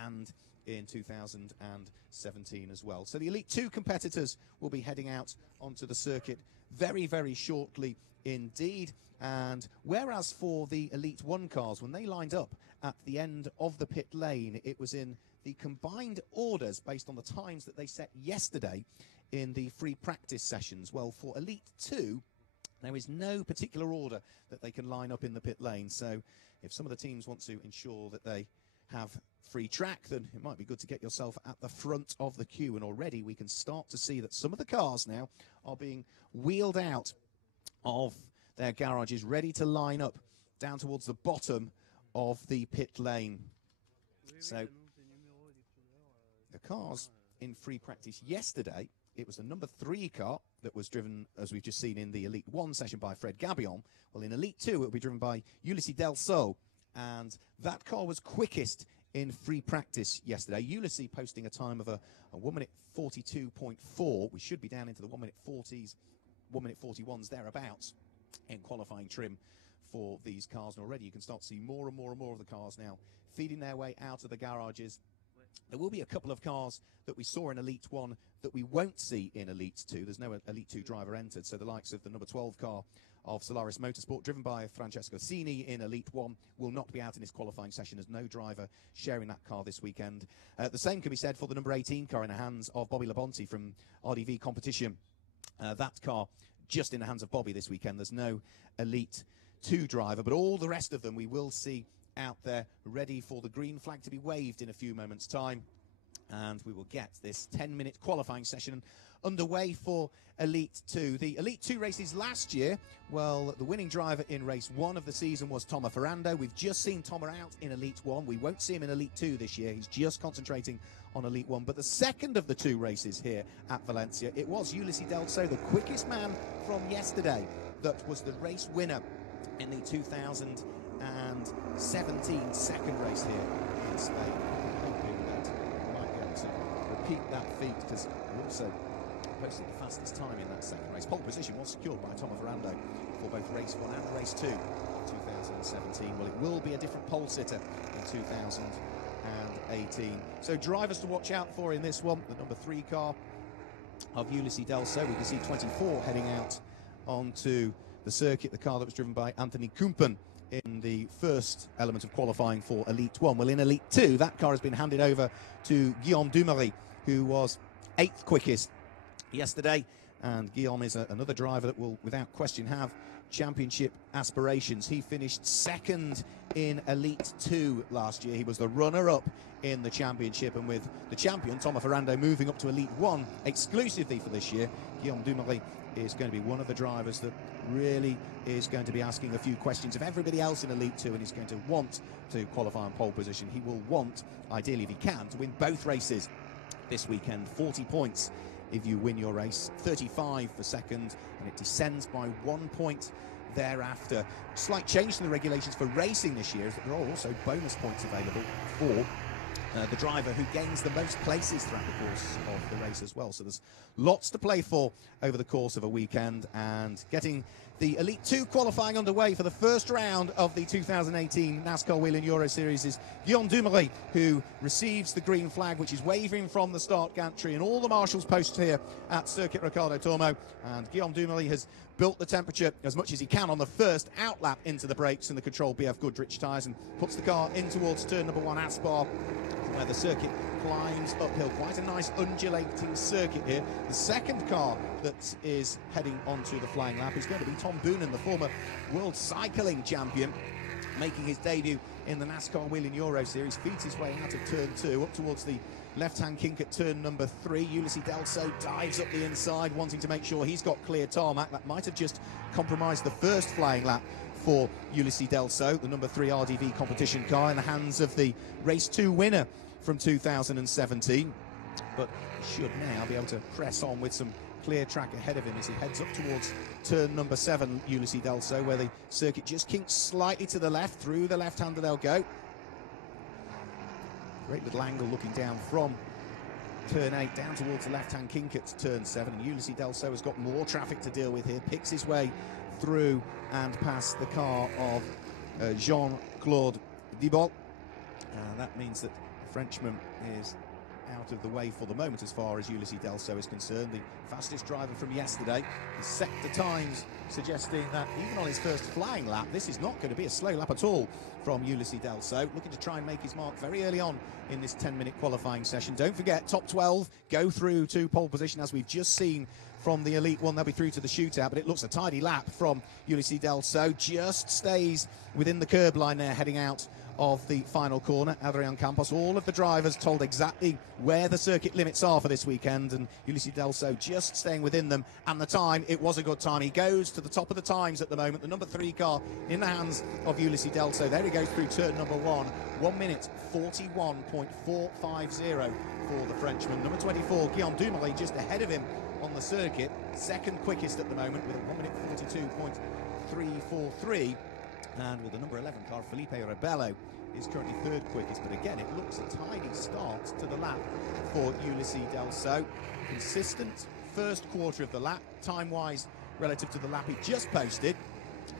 and in 2017 as well. So the Elite 2 competitors will be heading out onto the circuit very, very shortly indeed. And whereas for the Elite 1 cars, when they lined up at the end of the pit lane, it was in the combined orders based on the times that they set yesterday in the free practice sessions. Well, for Elite 2, there is no particular order that they can line up in the pit lane. So if some of the teams want to ensure that they have free track, then it might be good to get yourself at the front of the queue. And already we can start to see that some of the cars now are being wheeled out of their garages, ready to line up down towards the bottom of the pit lane. So the cars in free practice yesterday, it was the number 3 car that was driven, as we've just seen in the Elite 1 session, by Fred Gabillon. Well, in Elite 2, it will be driven by Ulysses Delso, and that car was quickest in free practice yesterday. Ulysses posting a time of a 1 minute 42.4. We should be down into the 1 minute 40s, 1 minute 41s thereabouts in qualifying trim for these cars. And already you can start to see more and more and more of the cars now feeding their way out of the garages. There will be a couple of cars that we saw in Elite 1 that we won't see in Elite 2. There's no Elite 2 driver entered, so the likes of the number 12 car of Solaris Motorsport, driven by Francesco Cini in Elite 1, will not be out in this qualifying session, as no driver sharing that car this weekend. The same can be said for the number 18 car in the hands of Bobby Labonte from RDV Competition. That car just in the hands of Bobby this weekend. There's no Elite 2 driver, but all the rest of them we will see out there ready for the green flag to be waved in a few moments' time. And we will get this 10-minute qualifying session underway for Elite 2. The Elite 2 races last year, well, the winning driver in race 1 of the season was Tomo Ferrando. We've just seen Tomo out in Elite 1. We won't see him in Elite 2 this year. He's just concentrating on Elite 1. But the second of the 2 races here at Valencia, it was Ulysses Delso, the quickest man from yesterday, that was the race winner in the 2017 second race here in Spain. Hoping that we might be able to repeat that feat, because we also posted the fastest time in that second race. Pole position was secured by Tomo Ferrando for both race 1 and race 2 in 2017. Well, it will be a different pole sitter in 2018. So drivers to watch out for in this one, the number 3 car of Ulysses Delso. We can see 24 heading out onto the circuit, the car that was driven by Anthony Kumpen in the first element of qualifying for Elite 1. Well, in Elite 2, that car has been handed over to Guillaume Dumouriez, who was 8th quickest yesterday, and Guillaume is another driver that will without question have championship aspirations. He finished 2nd in Elite 2 last year. He was the runner-up in the championship, and with the champion Tomo Ferrando moving up to Elite 1 exclusively for this year, Guillaume Dumouriez is going to be one of the drivers that really is going to be asking a few questions of everybody else in Elite 2, and he's going to want to qualify on pole position. He will want, ideally if he can, to win both races this weekend. 40 points if you win your race, 35 for second, and it descends by 1 point thereafter. Slight change to the regulations for racing this year is that there are also bonus points available for the driver who gains the most places throughout the course of the race as well. So there's lots to play for over the course of a weekend, and getting the Elite 2 qualifying underway for the first round of the 2018 NASCAR Whelen Euro Series is Guillaume Dumouriez, who receives the green flag, which is waving from the start gantry, and all the marshals post here at Circuit Ricardo Tormo. And Guillaume Dumouriez has built the temperature as much as he can on the first outlap into the brakes in the controlled BF Goodrich tyres, and puts the car in towards turn number 1 Aspar, where the circuit climbs uphill. Quite a nice undulating circuit here. The second car that is heading onto the flying lap is going to be Tom Boonen, the former world cycling champion, making his debut in the NASCAR Whelen Euro Series. Feeds his way out of turn 2 up towards the left-hand kink at turn number 3. Ulysses Delso dives up the inside, wanting to make sure he's got clear tarmac. That might have just compromised the first flying lap for Ulysses Delso, the number 3 RDV competition car, in the hands of the Race 2 winner from 2017. But should now be able to press on with some clear track ahead of him as he heads up towards turn number 7, Ulysses Delso, where the circuit just kinks slightly to the left. Through the left-hander they'll go. Great little angle looking down from turn 8 down towards the left-hand kink at turn 7, and Ulysses Delso has got more traffic to deal with here, picks his way through and past the car of Jean-Claude Dibol. That means that the Frenchman is out of the way for the moment as far as Ulysses Delso is concerned. The fastest driver from yesterday. His sector times suggesting that even on his first flying lap, this is not going to be a slow lap at all from Ulysses Delso, looking to try and make his mark very early on in this 10-minute qualifying session. Don't forget, top 12 go through to pole position, as we've just seen from the Elite 1. They'll be through to the shootout, but it looks a tidy lap from Ulysses Delso. Just stays within the curb line there, heading out of the final corner. Adrian Campos, all of the drivers told exactly where the circuit limits are for this weekend, and Ulysses Delso just staying within them, and the time, it was a good time. He goes to the top of the times at the moment. The number 3 car in the hands of Ulysses Delso. There he goes through turn number 1. 1 minute 41.450 for the Frenchman. Number 24, Guillaume Dumoulin, just ahead of him on the circuit, second quickest at the moment with a 1 minute 42.343. And with the number 11 car, Felipe Rabello is currently third quickest. But again, it looks a tidy start to the lap for Ulysses Delso. Consistent first quarter of the lap, time-wise, relative to the lap he just posted.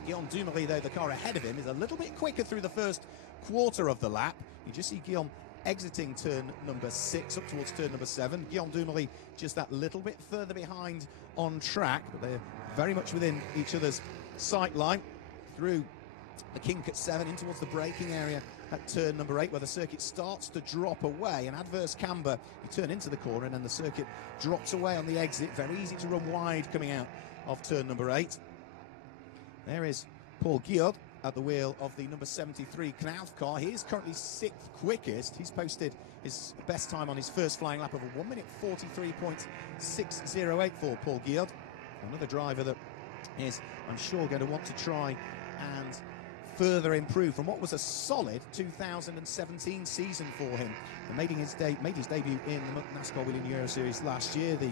Guillaume Dumoulin, though, the car ahead of him, is a little bit quicker through the first quarter of the lap. You just see Guillaume exiting turn number 6 up towards turn number 7. Guillaume Dumoulin just that little bit further behind on track, but they're very much within each other's sight line through the kink at 7 in towards the braking area at turn number 8, where the circuit starts to drop away. An adverse camber, you turn into the corner and then the circuit drops away on the exit. Very easy to run wide coming out of turn number 8. There is Paul Guillaume at the wheel of the number 73 Knauf car. He is currently 6th quickest. He's posted his best time on his first flying lap of a 1 minute 43.608 for Paul Guillaume. Another driver that is, I'm sure, going to want to try and further improve from what was a solid 2017 season for him. And made his debut in the NASCAR Whelen Euro Series last year, the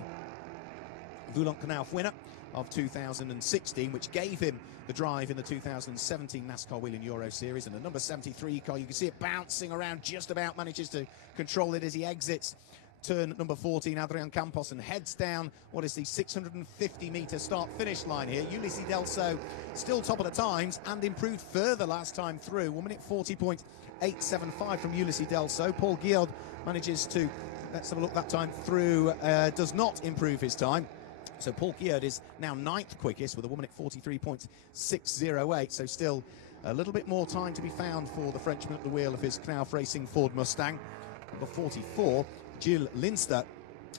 Voulant Knauf winner of 2016, which gave him the drive in the 2017 NASCAR Whelen Euro Series. And the number 73 car, you can see it bouncing around, just about manages to control it as he exits turn number 14, Adrian Campos, and heads down what is the 650-metre start-finish line here. Ulysses Delso still top of the times and improved further last time through. 1 minute 40.875 from Ulysses Delso. Paul Guillaume manages to, let's have a look that time through, does not improve his time. So Paul Guillaume is now 9th quickest with a 1 minute 43.608. So still a little bit more time to be found for the Frenchman at the wheel of his Knauf Racing Ford Mustang. Number 44, Gilles Linster,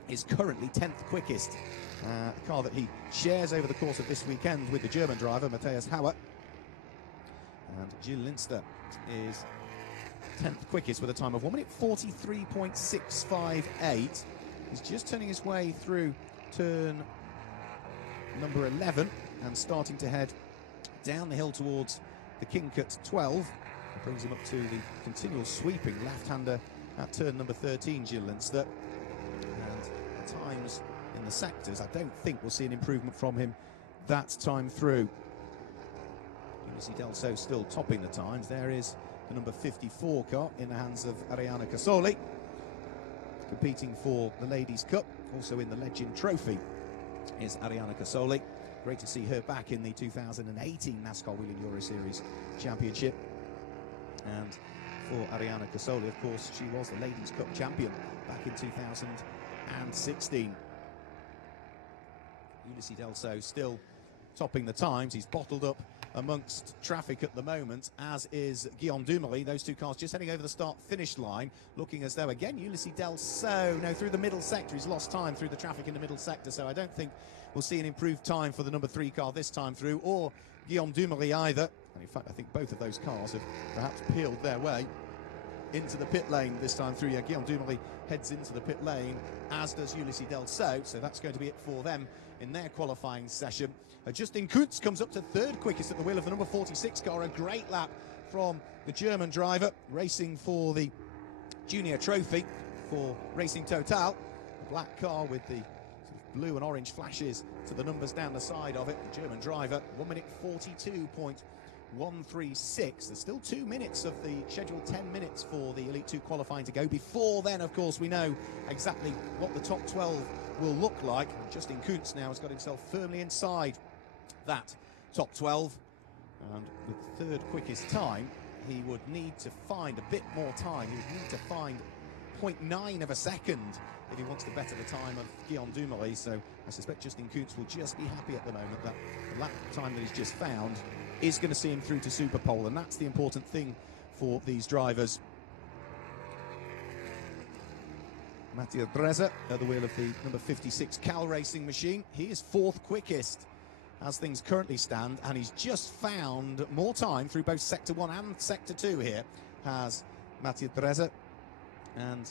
is currently 10th quickest. A car that he shares over the course of this weekend with the German driver, Matthias Hauer. And Gilles Linster is 10th quickest with a time of 1 minute 43.658. He's just turning his way through turn number 11 and starting to head down the hill towards the kink at 12. It brings him up to the continual sweeping left-hander at turn number 13, Gilles Linster. And at times in the sectors, I don't think we'll see an improvement from him that time through. Ulysses Delso still topping the times. There is the number 54 car in the hands of Arianna Casoli, competing for the Ladies' Cup. Also in the Legend Trophy is Arianna Casoli. Great to see her back in the 2018 NASCAR Whelen Euro Series Championship. And for Arianna Casoli, of course, she was the Ladies' Cup champion back in 2016. Ulysses Delso still topping the times. He's bottled up amongst traffic at the moment, as is Guillaume Dumoulin. Those two cars just heading over the start-finish line, looking as though, again, Ulysses Delso, no, through the middle sector. He's lost time through the traffic in the middle sector, so I don't think we'll see an improved time for the number 3 car this time through, or Guillaume Dumoulin either. And in fact, I think both of those cars have perhaps peeled their way into the pit lane this time through. Yeah, Guillaume Dumoulin heads into the pit lane, as does Ulisses Delso, so that's going to be it for them in their qualifying session. Justin Kuntz comes up to third quickest at the wheel of the number 46 car. A great lap from the German driver, racing for the Junior Trophy for Racing Total. The black car with the blue and orange flashes to the numbers down the side of it. The German driver, 1 minute 42.136. There's still 2 minutes of the scheduled 10 minutes for the Elite 2 qualifying to go. Before then, of course, we know exactly what the top 12 will look like. Justin Kuntz now has got himself firmly inside that top 12. And with the third quickest time, he would need to find a bit more time. He would need to find 0.9 of a second if he wants to better the time of Guillaume Dumoulin. So I suspect Justin Kuntz will just be happy at the moment that the lap time that he's just found is going to see him through to Super Pole, and that's the important thing for these drivers. Mattia Brezza at the wheel of the number 56 Cal Racing machine. He is fourth quickest as things currently stand, and he's just found more time through both Sector 1 and Sector 2 here, has Mattia Brezza. And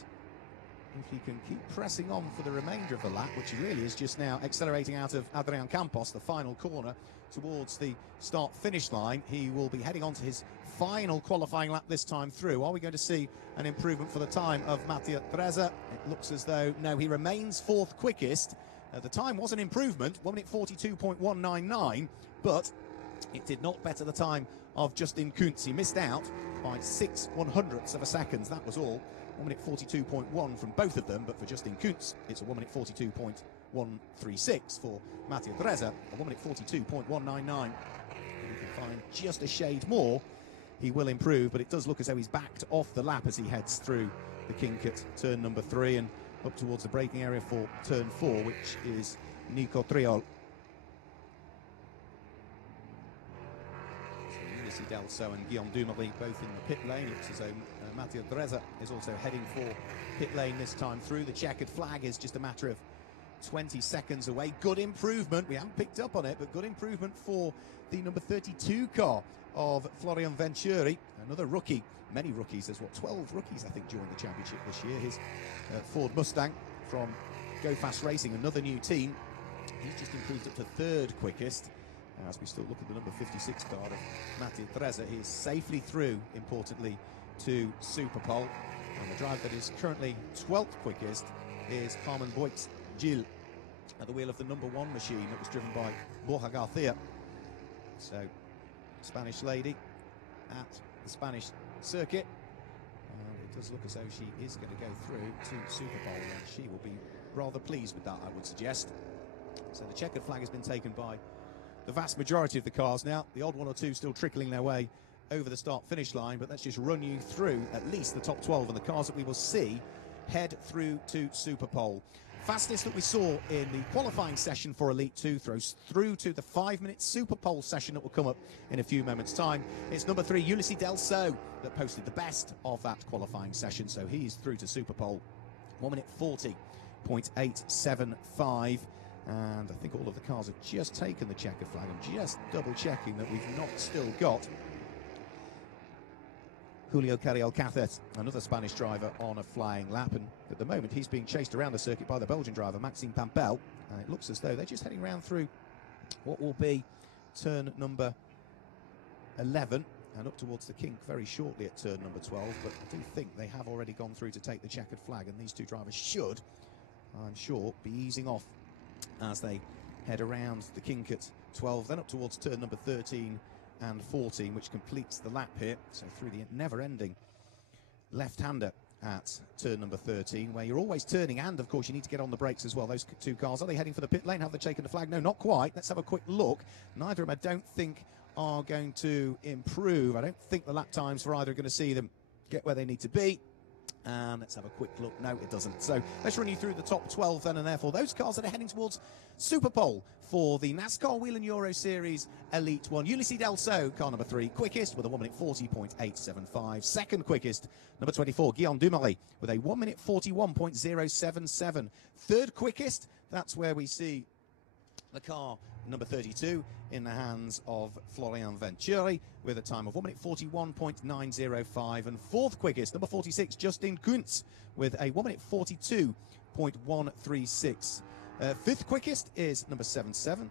if he can keep pressing on for the remainder of the lap, which he really is just now accelerating out of Adrian Campos, the final corner, towards the start-finish line, he will be heading on to his final qualifying lap this time through. Are we going to see an improvement for the time of Mattia Brezza? It looks as though, no, he remains fourth quickest. The time was an improvement, 1 minute 42.199, but it did not better the time of Justin Kuntz. He missed out by 6/100ths of a second, that was all. 1 minute 42.1 from both of them, but for Justin Kuntz, it's a 1 minute 42.136 for Mattia Brezza, a 1 minute 42.199. If he can find just a shade more, he will improve, but it does look as though he's backed off the lap as he heads through the kink at turn number 3 and up towards the braking area for turn 4, which is Nico Triol. Ulisses Delso and Guillaume Dumoulin both in the pit lane. Looks as though Mattia Brezza is also heading for pit lane this time through. The checkered flag is just a matter of 20 seconds away. Good improvement. We haven't picked up on it, but good improvement for the number 32 car of Florian Venturi, another rookie. Many rookies. There's, 12 rookies, I think, joined the championship this year. His Ford Mustang from Go Fast Racing, another new team. He's just improved up to third quickest. As we still look at the number 56 car of Mattia Brezza, he is safely through, importantly, to Super Pole. And the driver that is currently 12th quickest is Carmen Boix Gil at the wheel of the number 1 machine that was driven by Borja Garcia. So, Spanish lady at the Spanish circuit. And it does look as though she is going to go through to Super Pole, and she will be rather pleased with that, I would suggest. So the checkered flag has been taken by the vast majority of the cars now. The odd one or two still trickling their way over the start-finish line, but let's just run you through at least the top 12 and the cars that we will see head through to Super Pole. Fastest that we saw in the qualifying session for Elite 2 throws through to the 5-minute Super Pole session that will come up in a few moments' time. It's number 3, Ulisses Delso, that posted the best of that qualifying session, so he's through to Super Pole. 1 minute 40.875. And I think all of the cars have just taken the checkered flag. I'm just double-checking that we've not still got Julio Carriel-Cathet, another Spanish driver, on a flying lap. And at the moment, he's being chased around the circuit by the Belgian driver, Maxime Pampel. And it looks as though they're just heading round through what will be turn number 11 and up towards the kink very shortly at turn number 12. But I do think they have already gone through to take the checkered flag. And these two drivers should, I'm sure, be easing off as they head around the kink at 12, then up towards turn number 13 and 14, which completes the lap here. So through the never-ending left-hander at turn number 13, where you're always turning, and of course you need to get on the brakes as well. Those two cars, are they heading for the pit lane? Have they taken the flag? No, not quite. Let's have a quick look. Neither of them, I don't think, are going to improve. I don't think the lap times for either are going to see them get where they need to be. And let's have a quick look. No, it doesn't. So let's run you through the top 12 then, and therefore those cars that are heading towards Super Pole for the NASCAR Whelen Euro Series Elite 1. Ulisses Delso, car number 3, quickest with a 1 minute 40.875. Second quickest, number 24, Guillaume Dumoulin, with a 1 minute 41.077. Third quickest, that's where we see The car, number 32, in the hands of Florian Venturi with a time of 1 minute 41.905. And fourth quickest, number 46, Justin Kuntz with a 1 minute 42.136. Fifth quickest is number 77,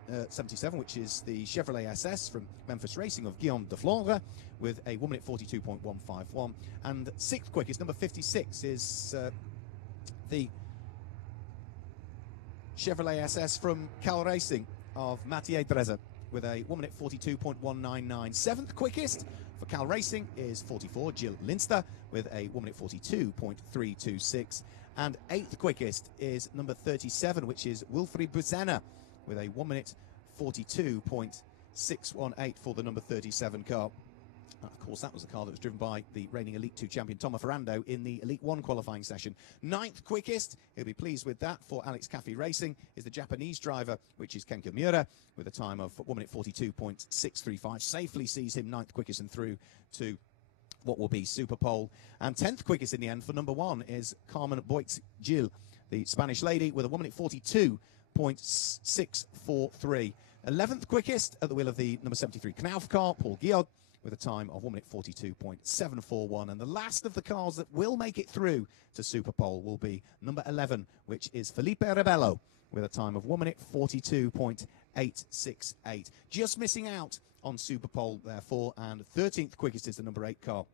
which is the Chevrolet SS from Memphis Racing of Guillaume de Flandre with a 1 minute 42.151. And sixth quickest, number 56, is the Chevrolet SS from Cal Racing of Mathieu Brezza with a 1 minute 42.199. Seventh quickest for Cal Racing is 44, Jill Linster with a 1 minute 42.326. And eighth quickest is number 37, which is Wilfried Buzenna with a 1 minute 42.618 for the number 37 car. Of course, that was the car that was driven by the reigning Elite 2 champion Tomo Ferrando in the Elite 1 qualifying session. Ninth quickest, he'll be pleased with that, for Alex Caffey Racing, is the Japanese driver, which is Ken Kimura, with a time of 1 minute 42.635. Safely sees him ninth quickest and through to what will be Super Pole. And 10th quickest in the end for number 1 is Carmen Boitz Gil, the Spanish lady, with a 1 minute 42.643. 11th quickest at the wheel of the number 73 Knauf car, Paul Guillaume, with a time of 1 minute 42.741. And the last of the cars that will make it through to Super Pole will be number 11, which is Felipe Rabello, with a time of 1 minute 42.868. Just missing out on Super Pole, therefore, and 13th quickest is the number 8 car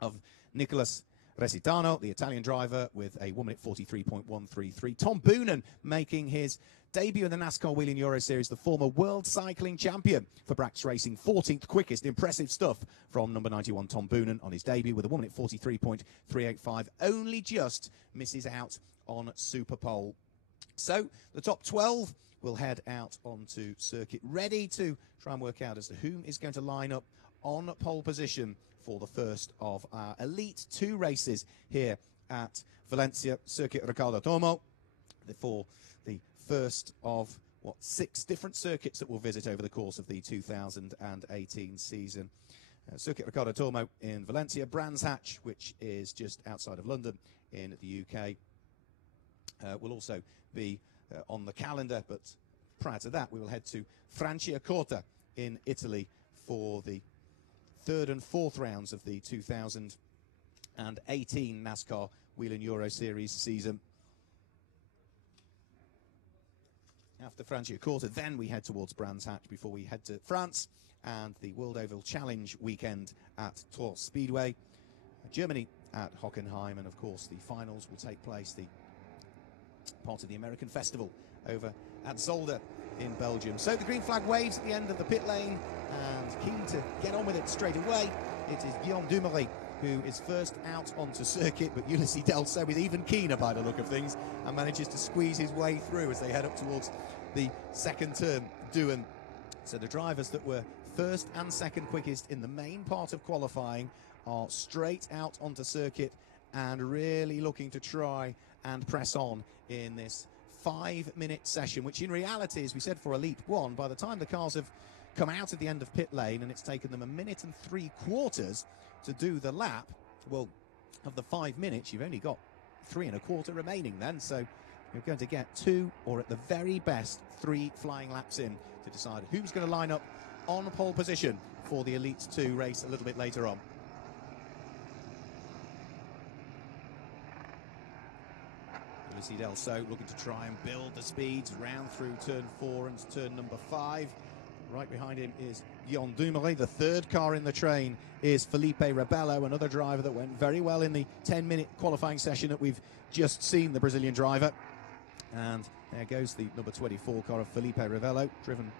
of Nicolas Resitano, the Italian driver, with a 1 minute 43.133. Tom Boonen making his debut in the NASCAR Whelen Euro Series, the former world cycling champion for Brax Racing, 14th quickest. Impressive stuff from number 91 Tom Boonen on his debut with a 1 minute 43.385. Only just misses out on Super Pole. So the top 12 will head out onto circuit, ready to try and work out as to whom is going to line up on pole position for the first of our Elite 2 races here at Valencia Circuit Ricardo Tormo, for the first of, 6 different circuits that we'll visit over the course of the 2018 season. Circuit Ricardo Tormo in Valencia, Brands Hatch, which is just outside of London in the UK, will also be on the calendar, but prior to that we will head to Franciacorta in Italy for the 3rd and 4th rounds of the 2018 NASCAR Whelen Euro Series season. After Franciacorta, then we head towards Brands Hatch before we head to France and the World Oval Challenge weekend at Tours Speedway, Germany at Hockenheim, and of course the finals will take place, the part of the American Festival, over at Zolder in Belgium. So the green flag waves at the end of the pit lane, and keen to get on with it straight away. It is Guillaume Dumoulin who is first out onto circuit, but Ulysses Delso is even keener by the look of things and manages to squeeze his way through as they head up towards the second turn, Duen. So the drivers that were first and second quickest in the main part of qualifying are straight out onto circuit and really looking to try and press on in this 5-minute session, which in reality, as we said for Elite 1, by the time the cars have come out at the end of pit lane and it's taken them 1 minute and 3/4 to do the lap, well, of the 5 minutes, you've only got 3 1/4 remaining then, so you're going to get 2, or at the very best 3 flying laps in to decide who's going to line up on pole position for the Elite 2 race a little bit later on. Ulysses Delso looking to try and build the speeds round through turn 4 and turn number 5. Right behind him is Guillaume Dumoulin. The third car in the train is Felipe Rabello, another driver that went very well in the 10-minute qualifying session that we've just seen, the Brazilian driver. And there goes the number 24 car of Felipe Ravello, driven...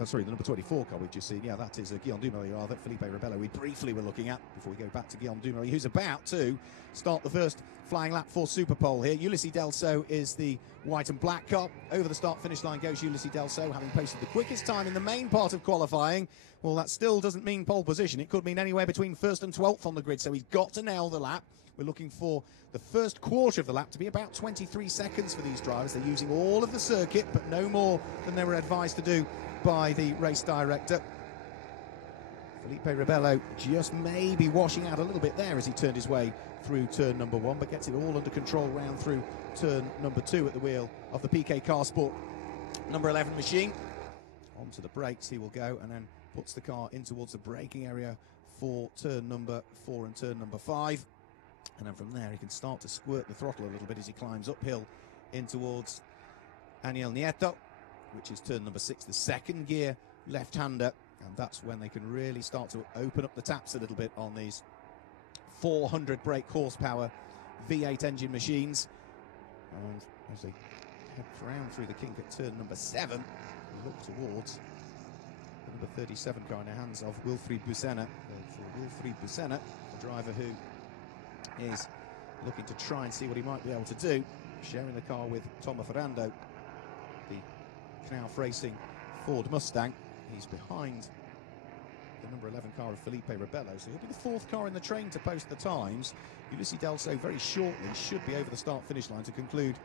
Oh, sorry, the number 24 car we've just seen. Yeah, that is Guillaume Dumoulin, rather. Felipe Rabello we briefly were looking at before we go back to Guillaume Dumoulin, who's about to start the first flying lap for Super Pole here. Ulysses Delso is the white and black car. Over the start-finish line goes Ulysses Delso, having posted the quickest time in the main part of qualifying. Well, that still doesn't mean pole position. It could mean anywhere between 1st and 12th on the grid, so he's got to nail the lap. We're looking for the first quarter of the lap to be about 23 seconds for these drivers. They're using all of the circuit, but no more than they were advised to do by the race director. Felipe Rabello just maybe washing out a little bit there as he turned his way through turn number 1, but gets it all under control round through turn number 2 at the wheel of the PK Car Sport number 11 machine. Onto the brakes he will go, and then puts the car in towards the braking area for turn number 4 and turn number 5. And then from there he can start to squirt the throttle a little bit as he climbs uphill in towards Aniel Nieto, which is turn number 6, the second gear left-hander. And that's when they can really start to open up the taps a little bit on these 400 brake horsepower V8 engine machines. And as they head round through the kink at turn number 7, we look towards the number 37 car in the hands of Wilfried Busenna. For Wilfried Busenna, the driver who is looking to try and see what he might be able to do, sharing the car with Tomo Ferrando, the Knauf Racing Ford Mustang. He's behind the number 11 car of Felipe Rabello, so he'll be the 4th car in the train to post the times. Ulisse Delso very shortly should be over the start-finish line to conclude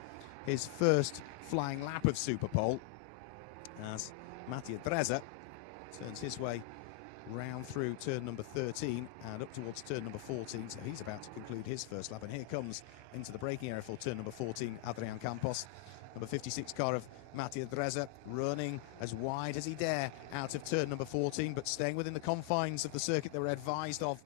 his first flying lap of Superpole, as Mattia Brezza turns his way round through turn number 13 and up towards turn number 14, so he's about to conclude his first lap. And here comes into the braking area for turn number 14 Adrian Campos, number 56 car of Mattia Brezza, running as wide as he dare out of turn number 14, but staying within the confines of the circuit they were advised of.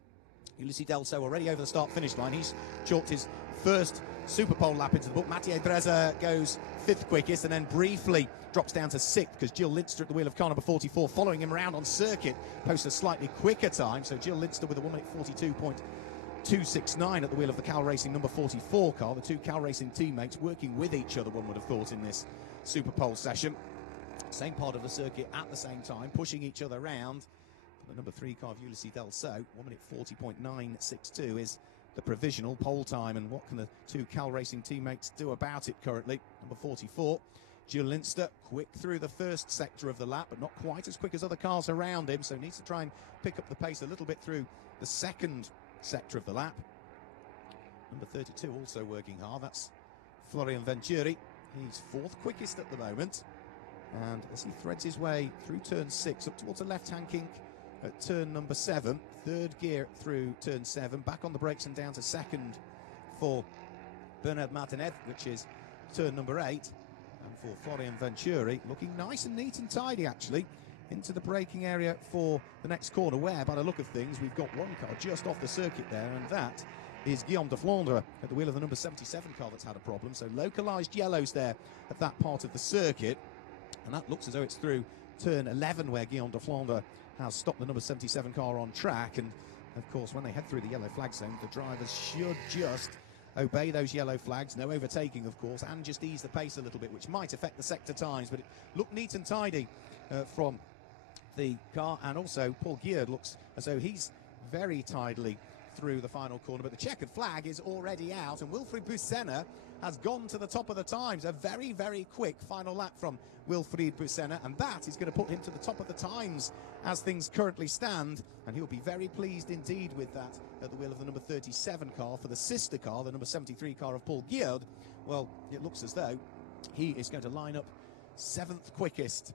Ulisse Delso already over the start-finish line. He's chalked his first Superpole lap into the book. Mattia Brezza goes 5th quickest and then briefly drops down to 6th because Jill Linster at the wheel of car number 44, following him around on circuit, posts a slightly quicker time. So Jill Linster with a 1:42.269 at the wheel of the Cal Racing number 44 car. The two Cal Racing teammates working with each other, one would have thought, in this Superpole session. Same part of the circuit at the same time, pushing each other around. The number 3 car of Ulisse Delso, 1:40.962 is the provisional pole time. And what can the two Cal Racing teammates do about it currently? Number 44, Jill Linster, quick through the first sector of the lap, but not quite as quick as other cars around him, so needs to try and pick up the pace a little bit through the second sector of the lap. Number 32 also working hard, that's Florian Venturi. He's 4th quickest at the moment, and as he threads his way through turn 6 up towards the left-hand kink at turn number 7, 3rd gear through turn 7, back on the brakes and down to 2nd for Bernard Martinez, which is turn number 8. And for Florian Venturi, looking nice and neat and tidy actually, into the braking area for the next corner, where by the look of things we've got one car just off the circuit there, and that is Guillaume de Flandre at the wheel of the number 77 car that's had a problem. So localised yellows there at that part of the circuit, and that looks as though it's through turn 11 where Guillaume de Flandre has stopped the number 77 car on track. And of course, when they head through the yellow flag zone, the drivers should just obey those yellow flags, no overtaking of course, and just ease the pace a little bit, which might affect the sector times. But it looked neat and tidy from the car, and also Paul Geard looks as though he's very tidily through the final corner. But the checkered flag is already out, and Wilfried Busenna has gone to the top of the times. A very, very quick final lap from Wilfried Busenna, and that is going to put him to the top of the times as things currently stand, and he'll be very pleased indeed with that at the wheel of the number 37 car. For the sister car, the number 73 car of Paul Geard, well, it looks as though he is going to line up 7th quickest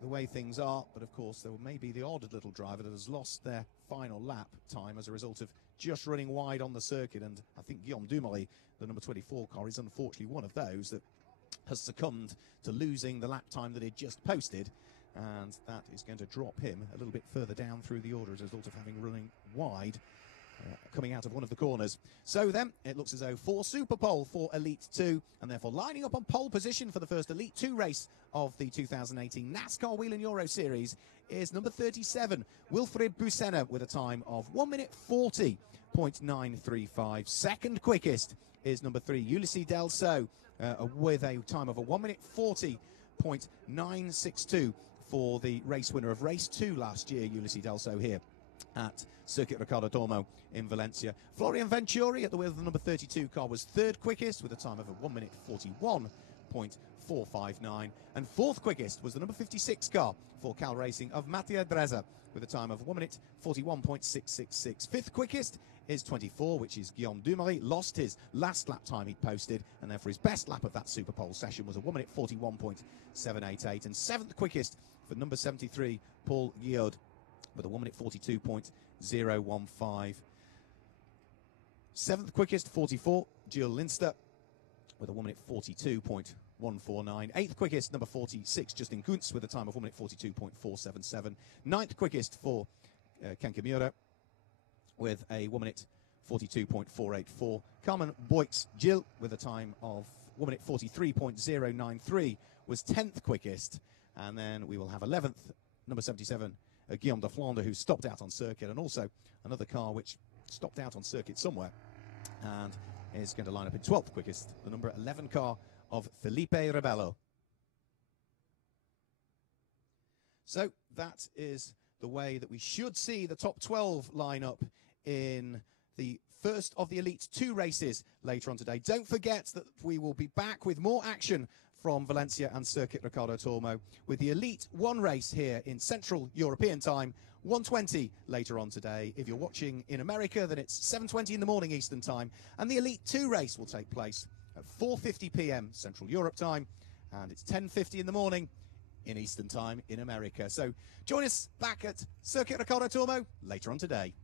the way things are. But of course there may be the odd little driver that has lost their final lap time as a result of just running wide on the circuit, and I think Guillaume Dumoulin, the number 24 car, is unfortunately one of those that has succumbed to losing the lap time that he'd just posted, and that is going to drop him a little bit further down through the order as a result of having running wide coming out of one of the corners. So then it looks as though for Superpole for Elite 2, and therefore lining up on pole position for the first Elite 2 race of the 2018 NASCAR Whelen Euro Series is number 37 Wilfried Busenna with a time of 1:40.935. Second quickest is number 3 Ulisse Delso with a time of a 1:40.962 for the race winner of race 2 last year, Ulisse Delso, here at Circuit Ricardo Tormo in Valencia. Florian Venturi at the wheel of the number 32 car was 3rd quickest with a time of a 1:41.459, and 4th quickest was the number 56 car for Cal Racing of Mattia Brezza with a time of 1:41.666. 5th quickest is 24, which is Guillaume Dumoulin. Lost his last lap time he'd posted, and therefore his best lap of that Superpole session was a 1:41.788. And 7th quickest for number 73 Paul Geard with a 1 minute 42.015. 7th quickest, 44, Jill Linster, with a 1 minute 42.149. 8th quickest, number 46, Justin Kuntz, with a time of 1 minute 42.477. 9th quickest for Ken Kimura, with a 1 minute 42.484. Carmen Boix Jill, with a time of 1 minute 43.093, was 10th quickest. And then we will have 11th, number 77, Guillaume de Flandre, who stopped out on circuit, and also another car which stopped out on circuit somewhere and is going to line up in 12th quickest, the number 11 car of Felipe Rabello. So that is the way that we should see the top 12 line up in the first of the Elite 2 races later on today. Don't forget that we will be back with more action from Valencia and Circuit Ricardo Tormo with the Elite 1 race here in Central European time, 1:20 later on today. If you're watching in America, then it's 7:20 in the morning Eastern time, and the Elite 2 race will take place at 4:50 p.m. Central Europe time, and it's 10:50 in the morning in Eastern time in America. So join us back at Circuit Ricardo Tormo later on today.